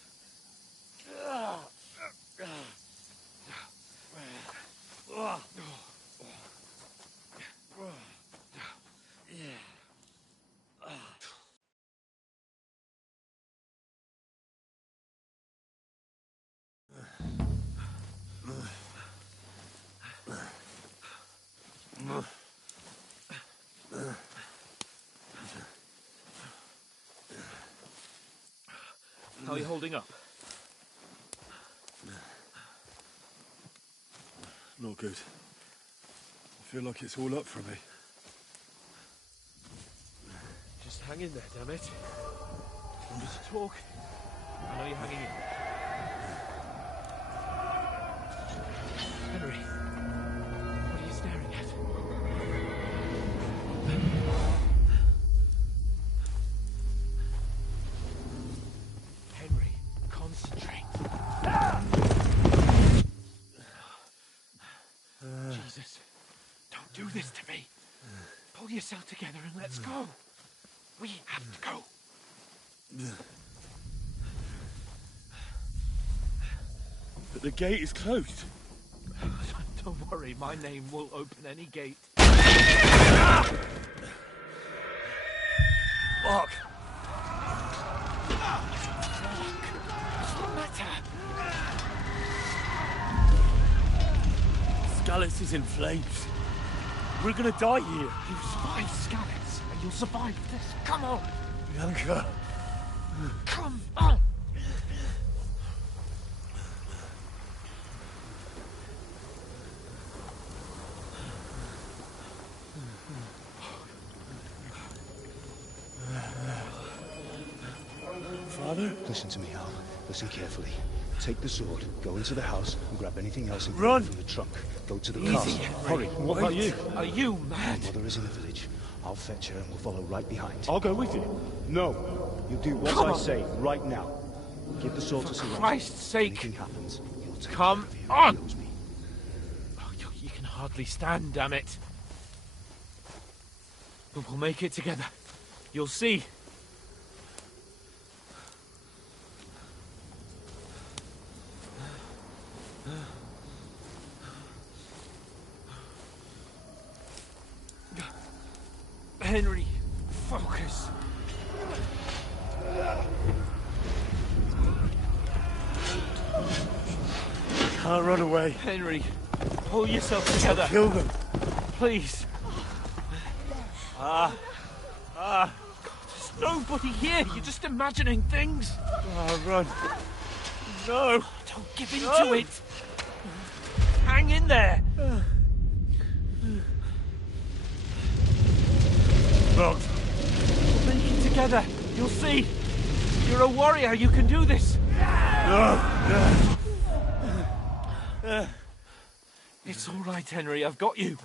How are you holding up? Not good. I feel like it's all up for me. Hang in there, damn it. Don't just talk. I know you're hanging in. Henry, what are you staring at? Henry, concentrate. Jesus, don't do this to me. Pull yourself together and let's go. We have to go. But the gate is closed. Don't worry, my name will open any gate. Fuck! What's the matter? Scallis is in flames. We're gonna die here. You survived Scallis, and you'll survive this. Come on! Bianca. Come on! Father? Listen to me, Al. Listen carefully. Take the sword, go into the house, and grab anything else Run! from the trunk. Go to the Easy, castle. Henry. Hurry. What about you? Are you mad? My mother is in the village. I'll fetch her and we'll follow right behind. I'll go with you. No. You do what Come I on. say right now. Give the sword to For Sir Roger. Christ's sake! Anything happens, you'll take Come care of you. on! He knows me. Oh, you can hardly stand, damn it. But we'll make it together. You'll see. Henry, focus. Can't run away. Henry, pull yourself together. Kill them. Please. There's nobody here. You're just imagining things. Run. No. Don't give in to it. Hang in there. Locked. We'll make it together. You'll see. You're a warrior. You can do this. It's all right, Henry. I've got you.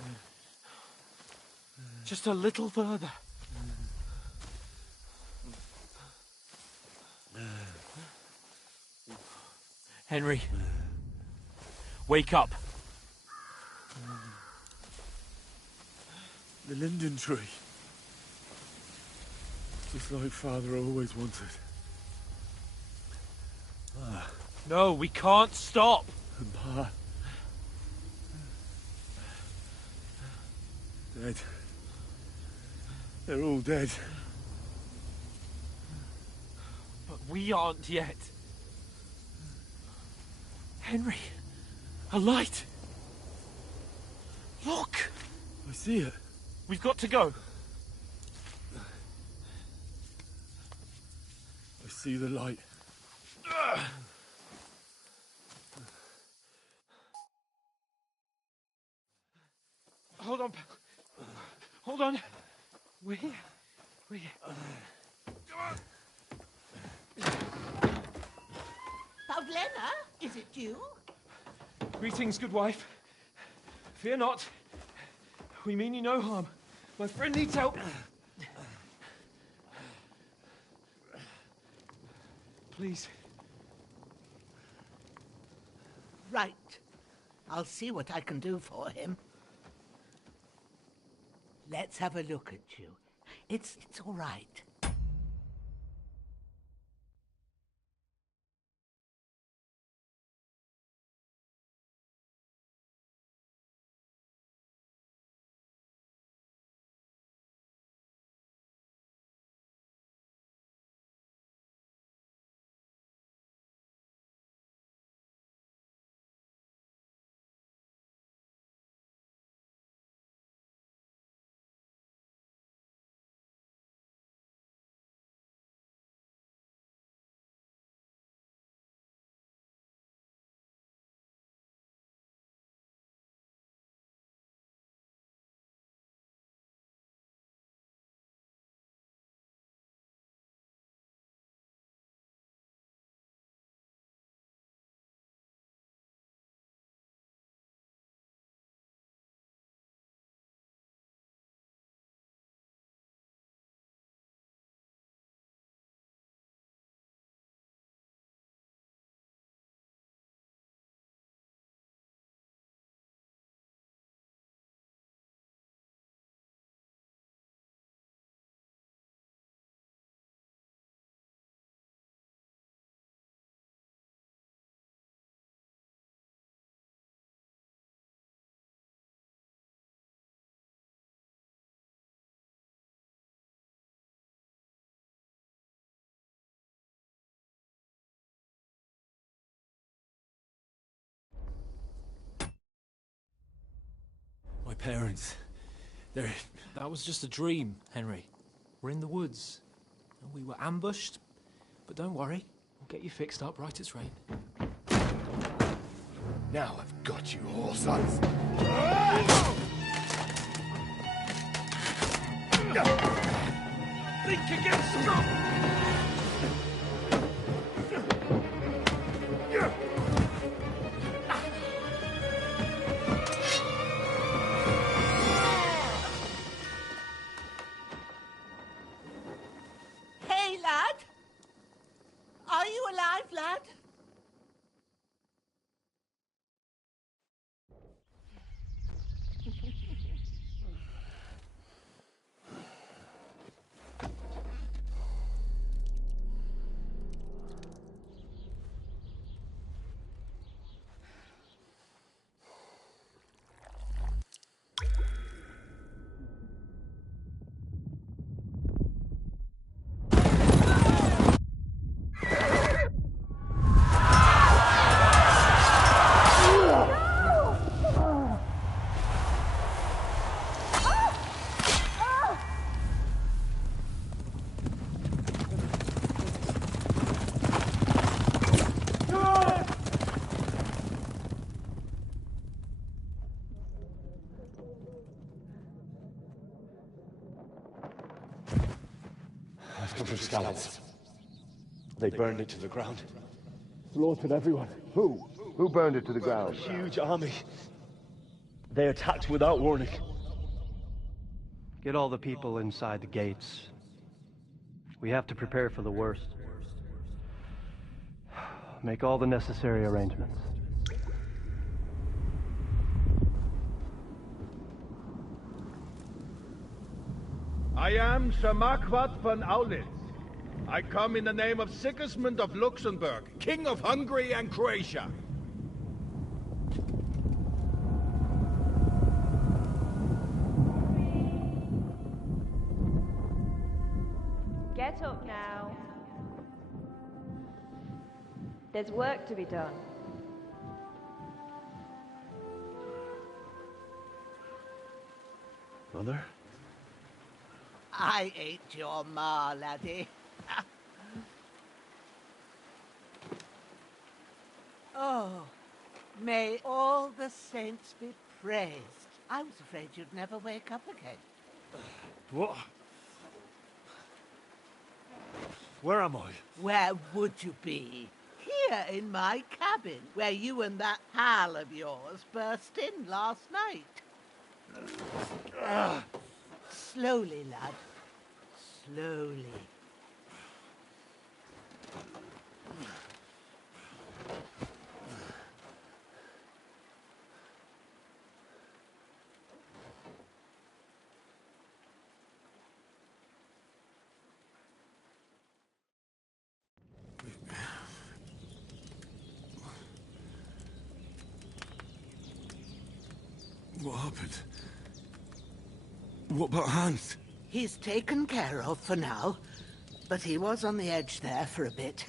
Just a little further. Henry, wake up. The linden tree. Just like Father always wanted. No, we can't stop. And Pa. Dead. They're all dead. But we aren't yet. Henry, a light. Look. I see it. We've got to go. I see the light. Hold on, pal. Hold on. We're here. We're here. Come on. Paulina, is it you? Greetings, good wife. Fear not. We mean you no harm. My friend needs help. Please. Right. I'll see what I can do for him. Let's have a look at you. It's all right. parents. They're... That was just a dream, Henry. We're in the woods. We were ambushed, but don't worry. We'll get you fixed up right as rain. Now I've got you, horse-eyes. Think again, strong! Hey, lad! Are you alive, lad? I've come from Scallops. They burned it to the ground. Slaughtered everyone. Who? Who burned it to the ground? A huge army. They attacked without warning. Get all the people inside the gates. We have to prepare for the worst. Make all the necessary arrangements. I am Sir Marquardt von Aulitz. I come in the name of Sigismund of Luxembourg, King of Hungary and Croatia. Get up now. There's work to be done. Mother? I ain't your ma, laddie. Oh, may all the saints be praised. I was afraid you'd never wake up again. What? Where am I? Where would you be? Here in my cabin, where you and that pal of yours burst in last night. Slowly, lad. Slowly. What happened? What about Hans? He's taken care of for now, but he was on the edge there for a bit.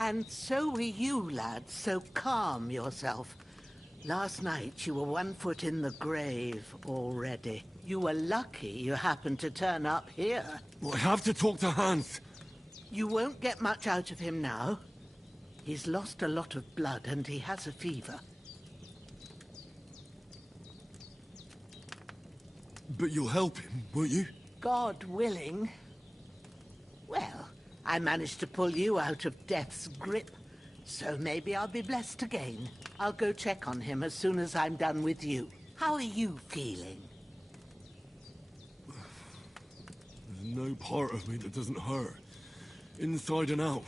And so were you, lad, so calm yourself. Last night you were 1 foot in the grave already. You were lucky you happened to turn up here. Well, I have to talk to Hans. You won't get much out of him now. He's lost a lot of blood and he has a fever. But you'll help him, won't you? God willing. Well, I managed to pull you out of death's grip, so maybe I'll be blessed again. I'll go check on him as soon as I'm done with you. How are you feeling? There's no part of me that doesn't hurt. Inside and out.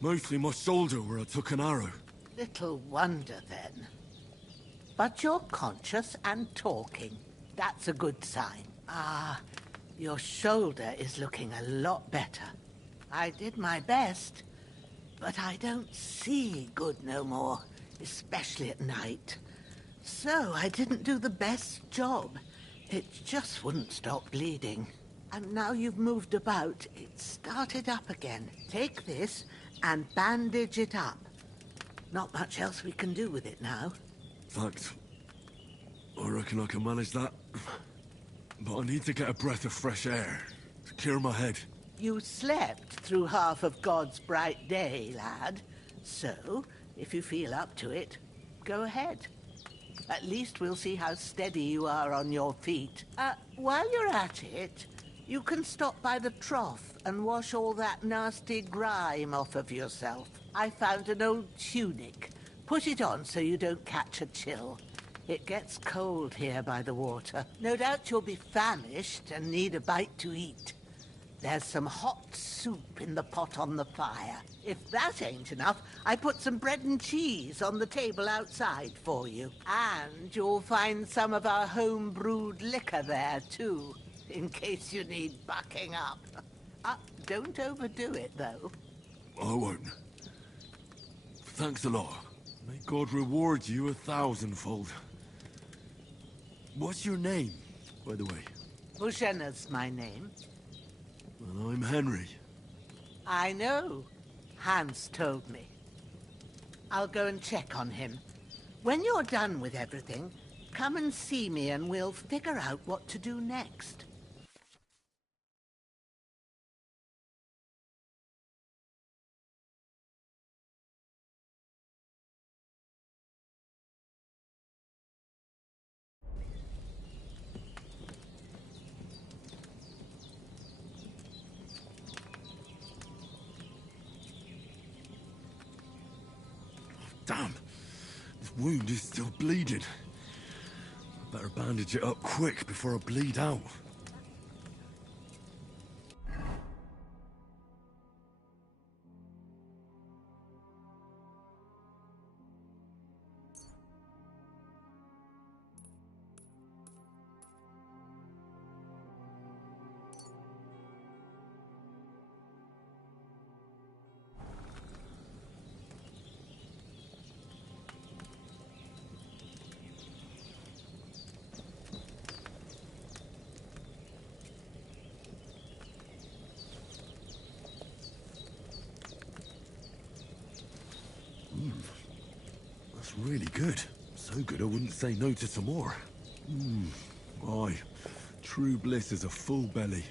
Mostly my shoulder where I took an arrow. Little wonder then. But you're conscious and talking. That's a good sign. Ah, your shoulder is looking a lot better. I did my best, but I don't see good no more, especially at night. So I didn't do the best job. It just wouldn't stop bleeding. And now you've moved about, it started up again. Take this and bandage it up. Not much else we can do with it now. Thanks. I reckon I can manage that. But I need to get a breath of fresh air to clear my head. You slept through half of God's bright day, lad. So, if you feel up to it, go ahead. At least we'll see how steady you are on your feet. While you're at it, you can stop by the trough and wash all that nasty grime off of yourself. I found an old tunic. Put it on so you don't catch a chill. It gets cold here by the water. No doubt you'll be famished and need a bite to eat. There's some hot soup in the pot on the fire. If that ain't enough, I put some bread and cheese on the table outside for you. And you'll find some of our home-brewed liquor there, too, in case you need bucking up. Don't overdo it, though. I won't. Thanks a lot. May God reward you 1,000-fold. What's your name, by the way? Bushena's my name. Well, I'm Henry. I know. Hans told me. I'll go and check on him. When you're done with everything, come and see me and we'll figure out what to do next. Damn! This wound is still bleeding. I better bandage it up quick before I bleed out. That's really good. So good I wouldn't say no to some more. Aye. True bliss is a full belly.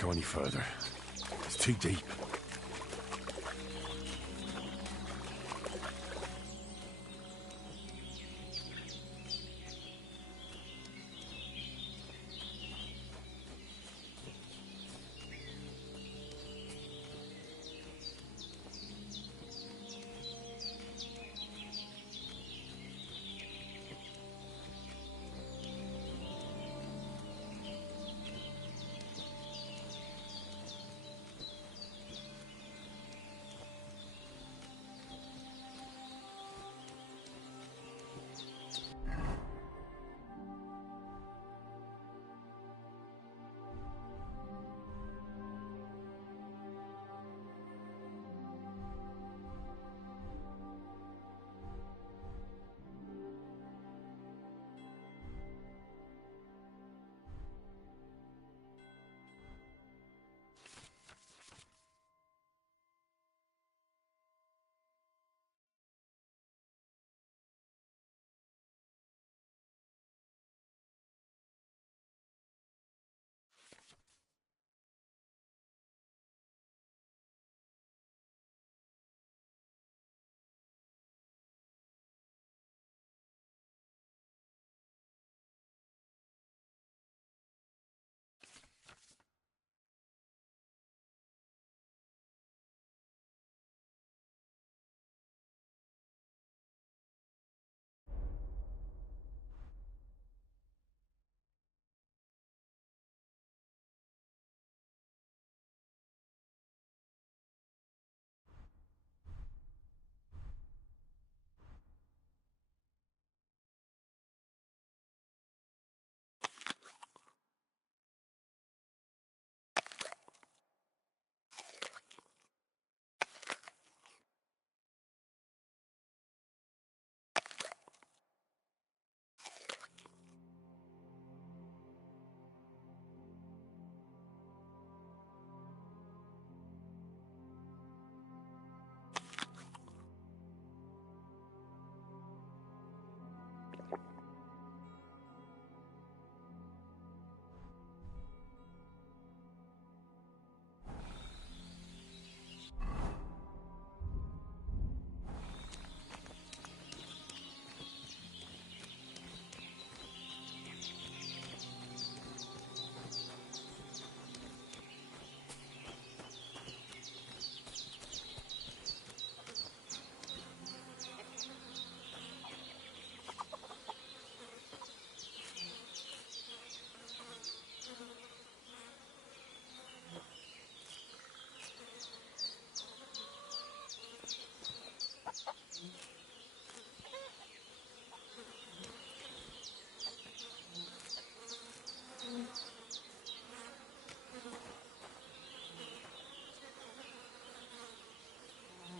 go any further. It's too deep.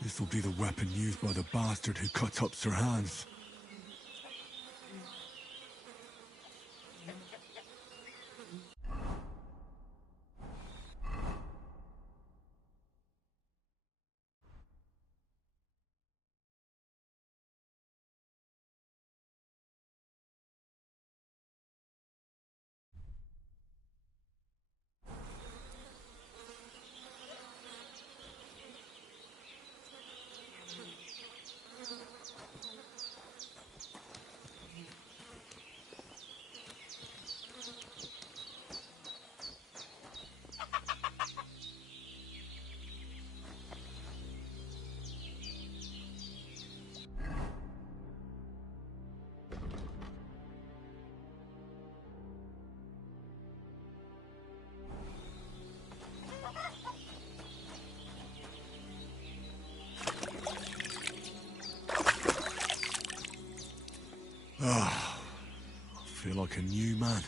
This will be the weapon used by the bastard who cut up Sir Hans. Ah, I feel like a new man.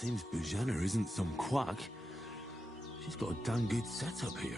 Seems Bujana isn't some quack. She's got a damn good setup here.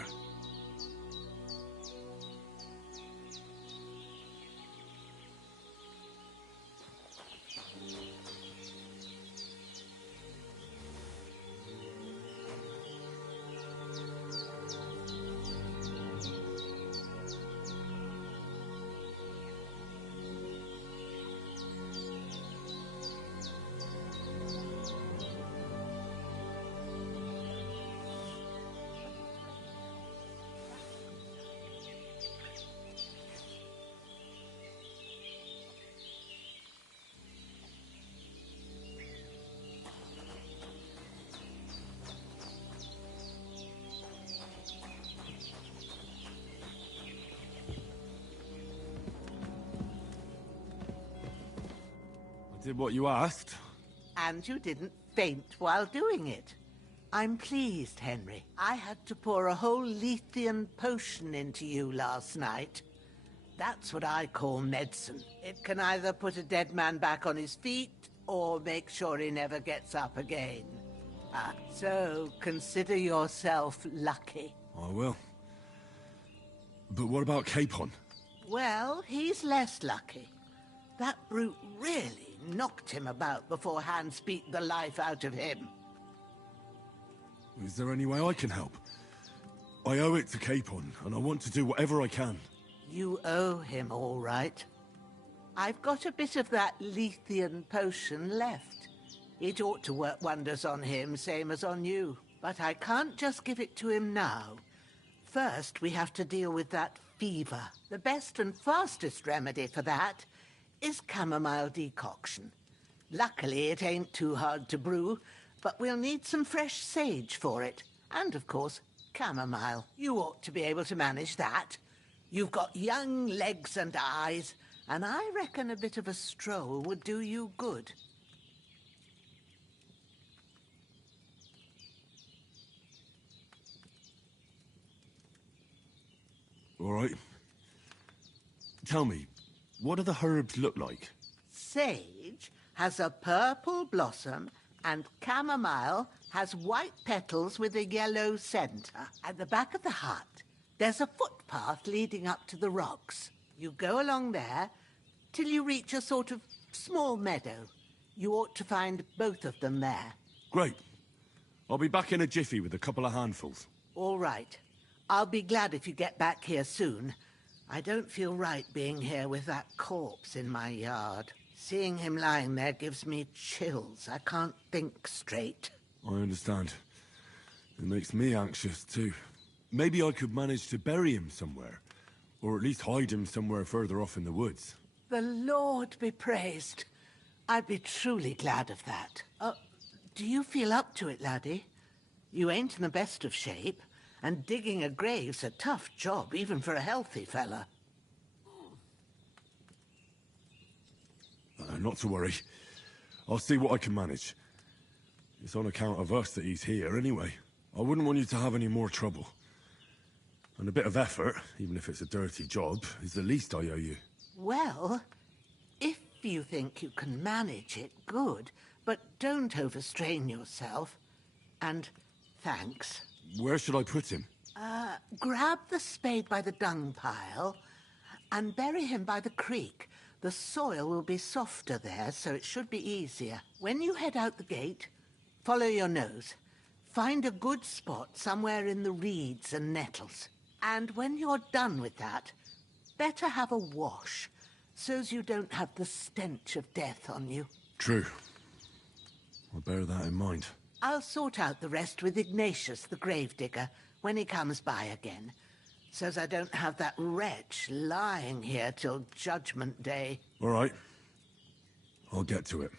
Did what you asked. And you didn't faint while doing it. I'm pleased, Henry. I had to pour a whole Lethean potion into you last night. That's what I call medicine. It can either put a dead man back on his feet, or make sure he never gets up again. So consider yourself lucky. I will. But what about Capon? Well, he's less lucky. That brute really knocked him about before Hans beat the life out of him. Is there any way I can help? I owe it to Capon, and I want to do whatever I can. You owe him, all right. I've got a bit of that Lethean potion left. It ought to work wonders on him, same as on you. But I can't just give it to him now. First, we have to deal with that fever. The best and fastest remedy for that is chamomile decoction. Luckily, it ain't too hard to brew, but we'll need some fresh sage for it. And, of course, chamomile. You ought to be able to manage that. You've got young legs and eyes, and I reckon a bit of a stroll would do you good. All right. Tell me, what do the herbs look like? Sage has a purple blossom, and chamomile has white petals with a yellow centre. At the back of the hut, there's a footpath leading up to the rocks. You go along there till you reach a sort of small meadow. You ought to find both of them there. Great. I'll be back in a jiffy with a couple of handfuls. All right. I'll be glad if you get back here soon. I don't feel right being here with that corpse in my yard. Seeing him lying there gives me chills. I can't think straight. I understand. It makes me anxious, too. Maybe I could manage to bury him somewhere. Or at least hide him somewhere further off in the woods. The Lord be praised. I'd be truly glad of that. Do you feel up to it, laddie? You ain't in the best of shape, and digging a grave's a tough job, even for a healthy fella. Not to worry. I'll see what I can manage. It's on account of us that he's here, anyway. I wouldn't want you to have any more trouble. And a bit of effort, even if it's a dirty job, is the least I owe you. Well, if you think you can manage it, good. But don't overstrain yourself. And thanks. Where should I put him? Grab the spade by the dung pile and bury him by the creek. The soil will be softer there, so it should be easier. When you head out the gate, follow your nose. Find a good spot somewhere in the reeds and nettles. And when you're done with that, better have a wash, so's you don't have the stench of death on you. True. I'll bear that in mind. I'll sort out the rest with Ignatius, the gravedigger, when he comes by again, so's I don't have that wretch lying here till Judgment Day. All right. I'll get to it.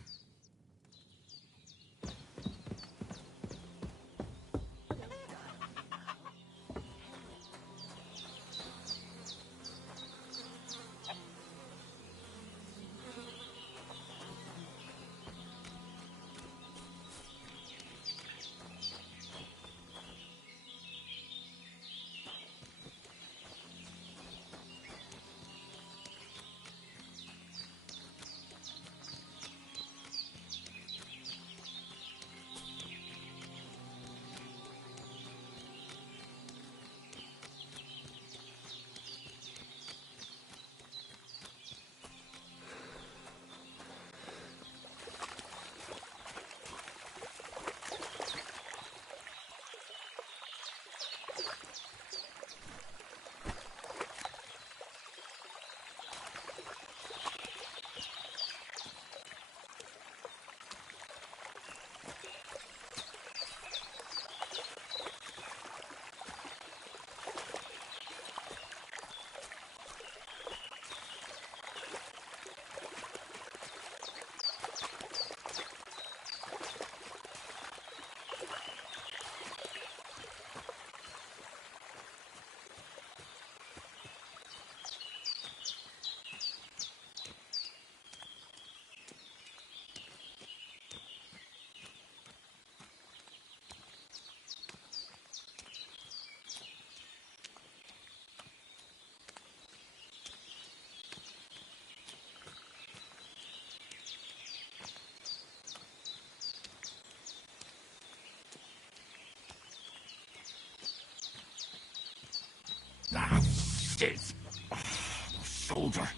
Bastards! Oh, my shoulder.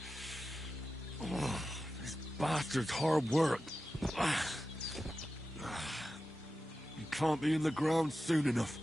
Oh, this bastard's hard work. You can't be in the ground soon enough.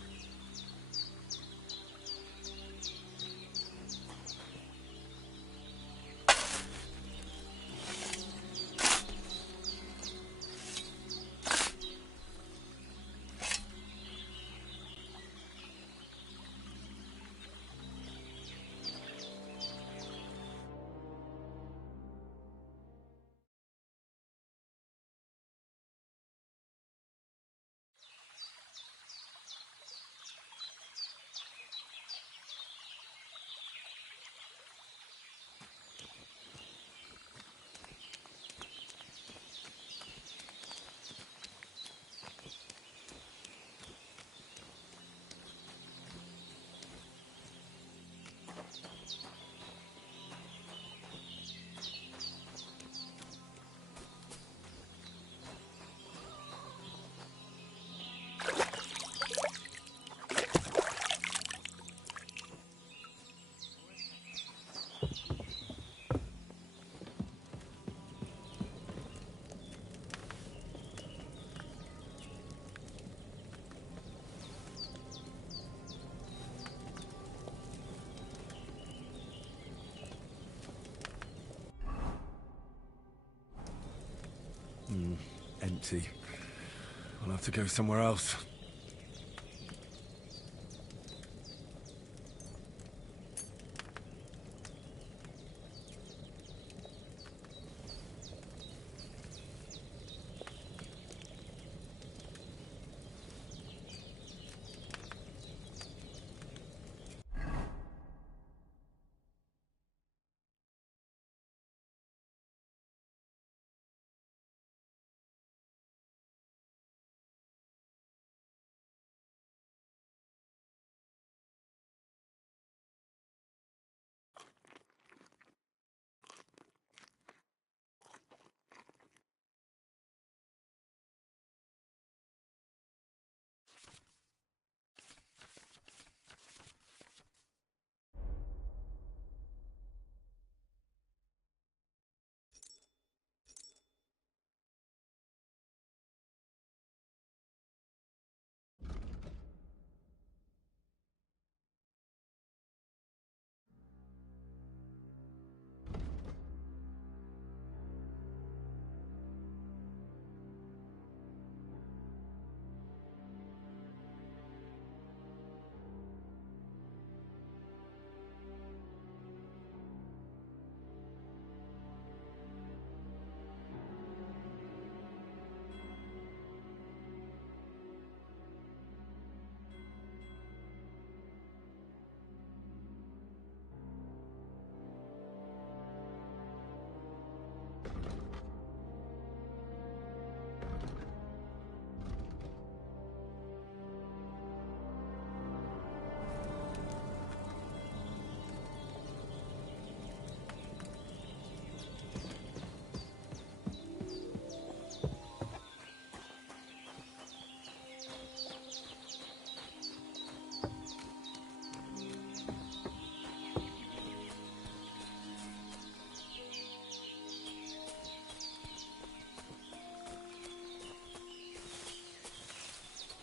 Empty. I'll have to go somewhere else.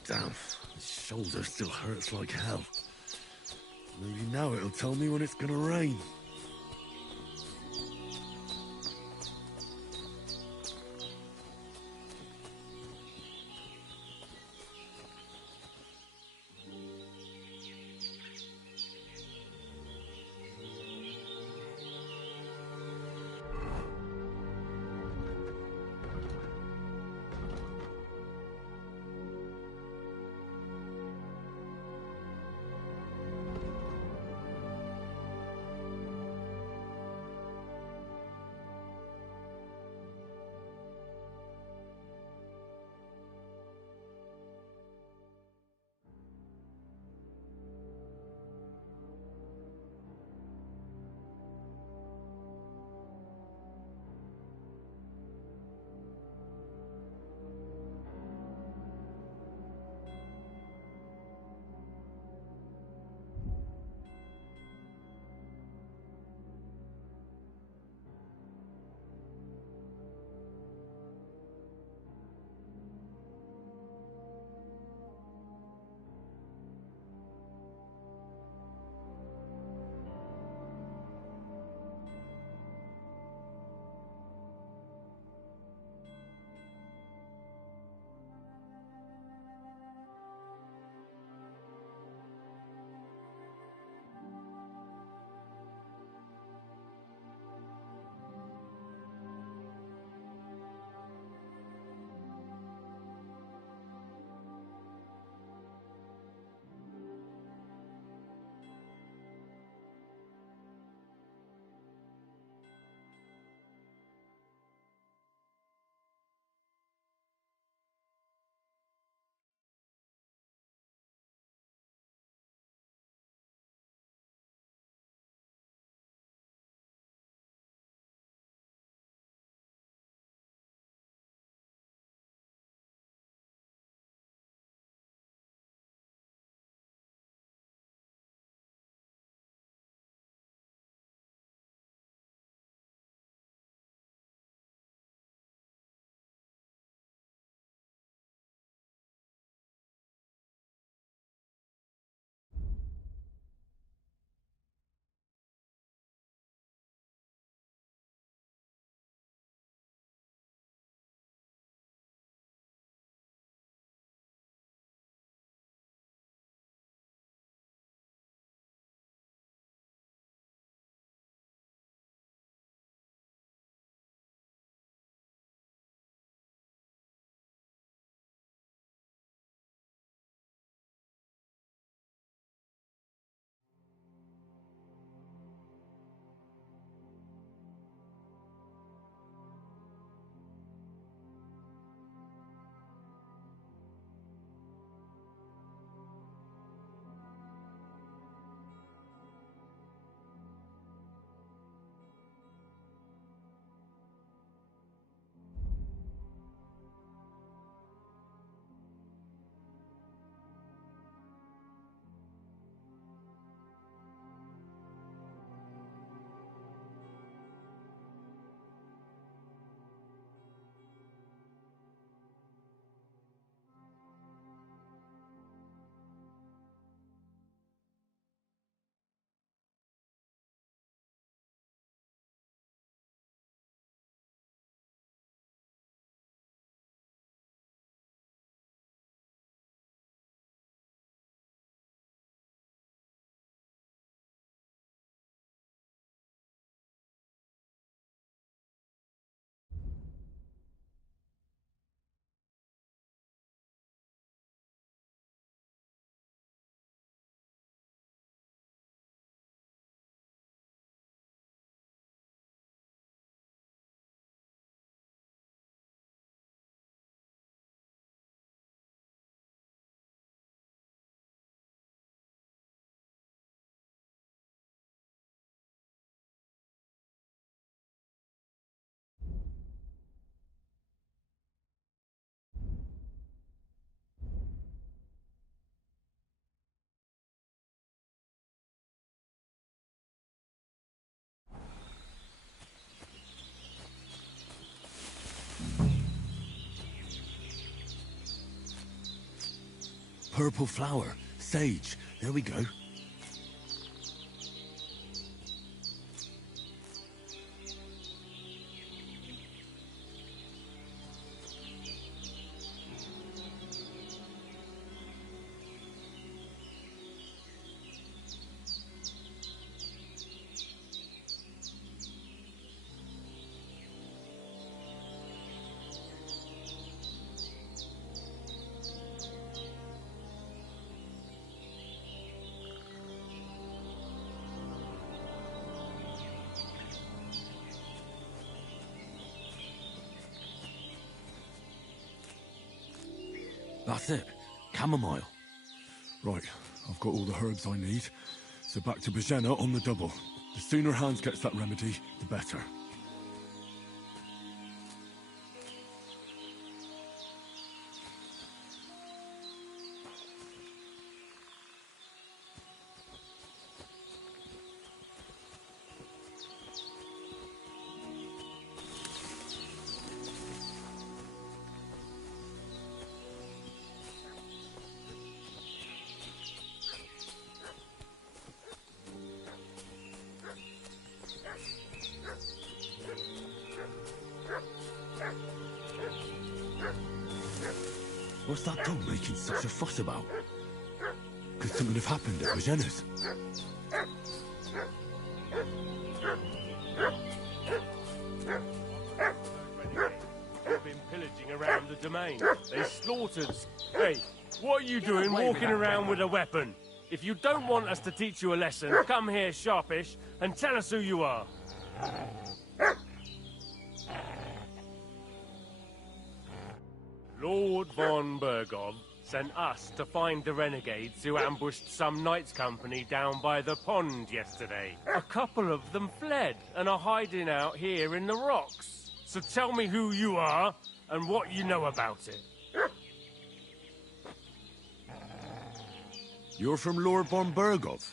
Damn, his shoulder still hurts like hell. Maybe now it'll tell me when it's gonna rain. purple flower. Sage. There we go. That's it. Chamomile. Right, I've got all the herbs I need. So back to Bajena on the double. The sooner Hans gets that remedy, the better. What's that dog making such a fuss about? Could something have happened at Bajena's? They've been pillaging around the domain. They slaughtered... Hey, what are you doing walking around with a weapon? If you don't want us to teach you a lesson, come here sharpish and tell us who you are. Lord von Bergov sent us to find the renegades who ambushed some knights' company down by the pond yesterday. A couple of them fled and are hiding out here in the rocks. So tell me who you are and what you know about it. You're from Lord von Bergov.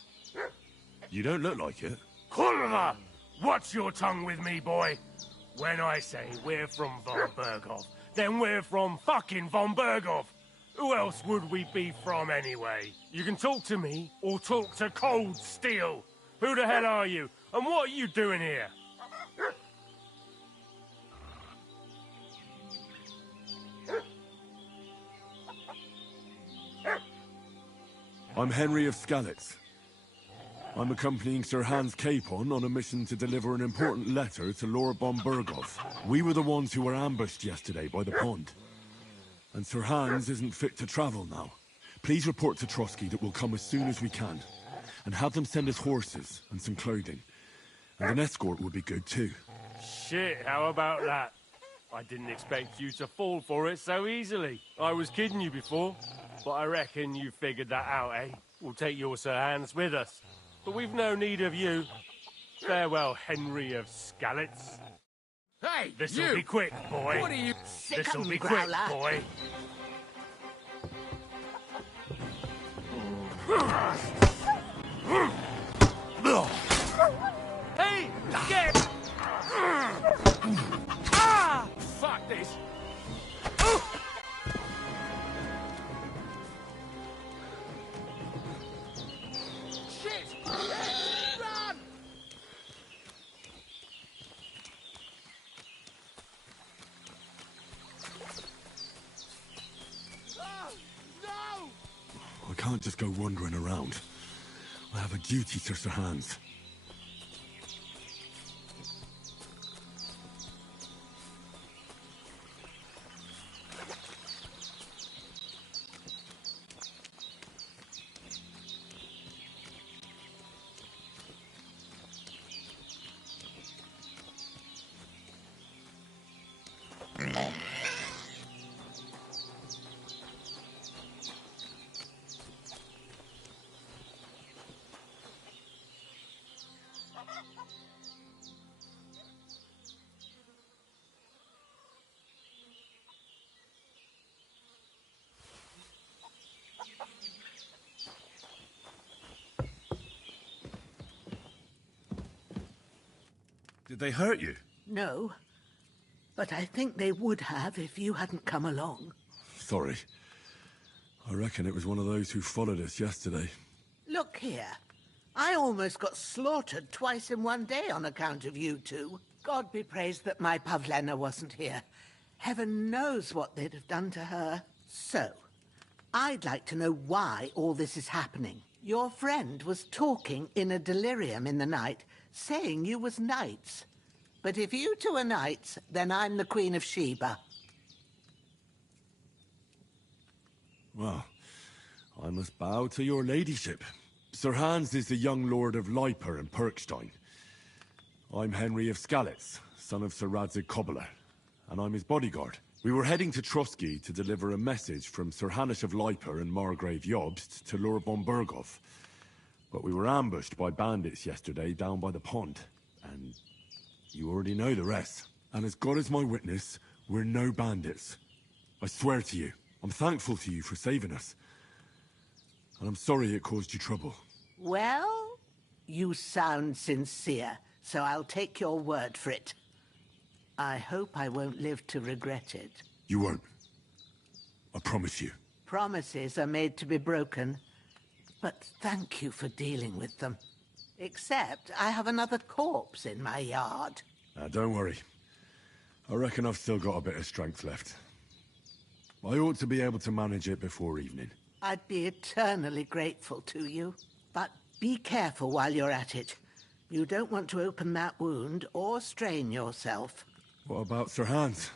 You don't look like it. Kurva! Watch your tongue with me, boy. When I say we're from von Bergov, then we're from fucking von Bergov. Who else would we be from anyway? You can talk to me or talk to Cold Steel. Who the hell are you? And what are you doing here? I'm Henry of Skalitz. I'm accompanying Sir Hans Capon on a mission to deliver an important letter to Lord von Bergov. We were the ones who were ambushed yesterday by the pond. And Sir Hans isn't fit to travel now. Please report to Trotsky that we'll come as soon as we can. And have them send us horses and some clothing. And an escort would be good too. Shit, how about that? I didn't expect you to fall for it so easily. I was kidding you before, but I reckon you figured that out, eh? We'll take your Sir Hans with us. But we've no need of you. Farewell, Henry of Skalitz. Hey, This'll be quick, boy. What are you... This'll be quick, boy. Hey, get! Ah! Fuck this. Shit! Run! No! I can't just go wandering around. I have a duty to Sir Hans. Did they hurt you? No, but I think they would have if you hadn't come along. Sorry. I reckon it was one of those who followed us yesterday. Look here. I almost got slaughtered twice in one day on account of you two. God be praised that my Pavlena wasn't here. Heaven knows what they'd have done to her. So, I'd like to know why all this is happening. Your friend was talking in a delirium in the night, saying you was knights. But if you two are knights, then I'm the Queen of Sheba. Well, I must bow to your ladyship. Sir Hans is the young lord of Leiper and Perkstein. I'm Henry of Skalitz, son of Sir Radzig Cobbler, and I'm his bodyguard. We were heading to Trotsky to deliver a message from Sir Hanush of Leiper and Margrave Jobst to Lord von Berghoff. But we were ambushed by bandits yesterday down by the pond, and you already know the rest. And as God is my witness, we're no bandits. I swear to you, I'm thankful to you for saving us. And I'm sorry it caused you trouble. Well, you sound sincere, so I'll take your word for it. I hope I won't live to regret it. You won't. I promise you. Promises are made to be broken. But thank you for dealing with them. Except I have another corpse in my yard. Now, don't worry. I reckon I've still got a bit of strength left. I ought to be able to manage it before evening. I'd be eternally grateful to you. But be careful while you're at it. You don't want to open that wound or strain yourself. What about Sir Hans?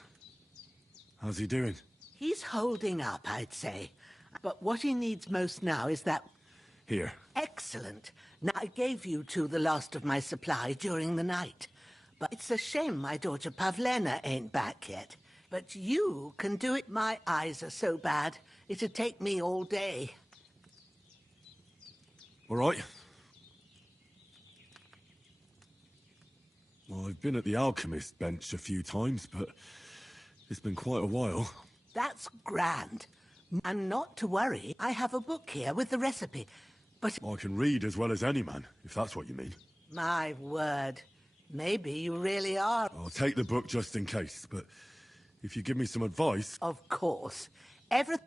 How's he doing? He's holding up, I'd say. But what he needs most now is that... Here. Excellent. Now, I gave you two the last of my supply during the night. But it's a shame my daughter Pavlena ain't back yet. But you can do it. My eyes are so bad, it'd take me all day. All right. Well, I've been at the alchemist bench a few times, but it's been quite a while. That's grand. And not to worry, I have a book here with the recipe. But... I can read as well as any man, if that's what you mean. My word. Maybe you really are. I'll take the book just in case, but if you give me some advice... Of course. Everything...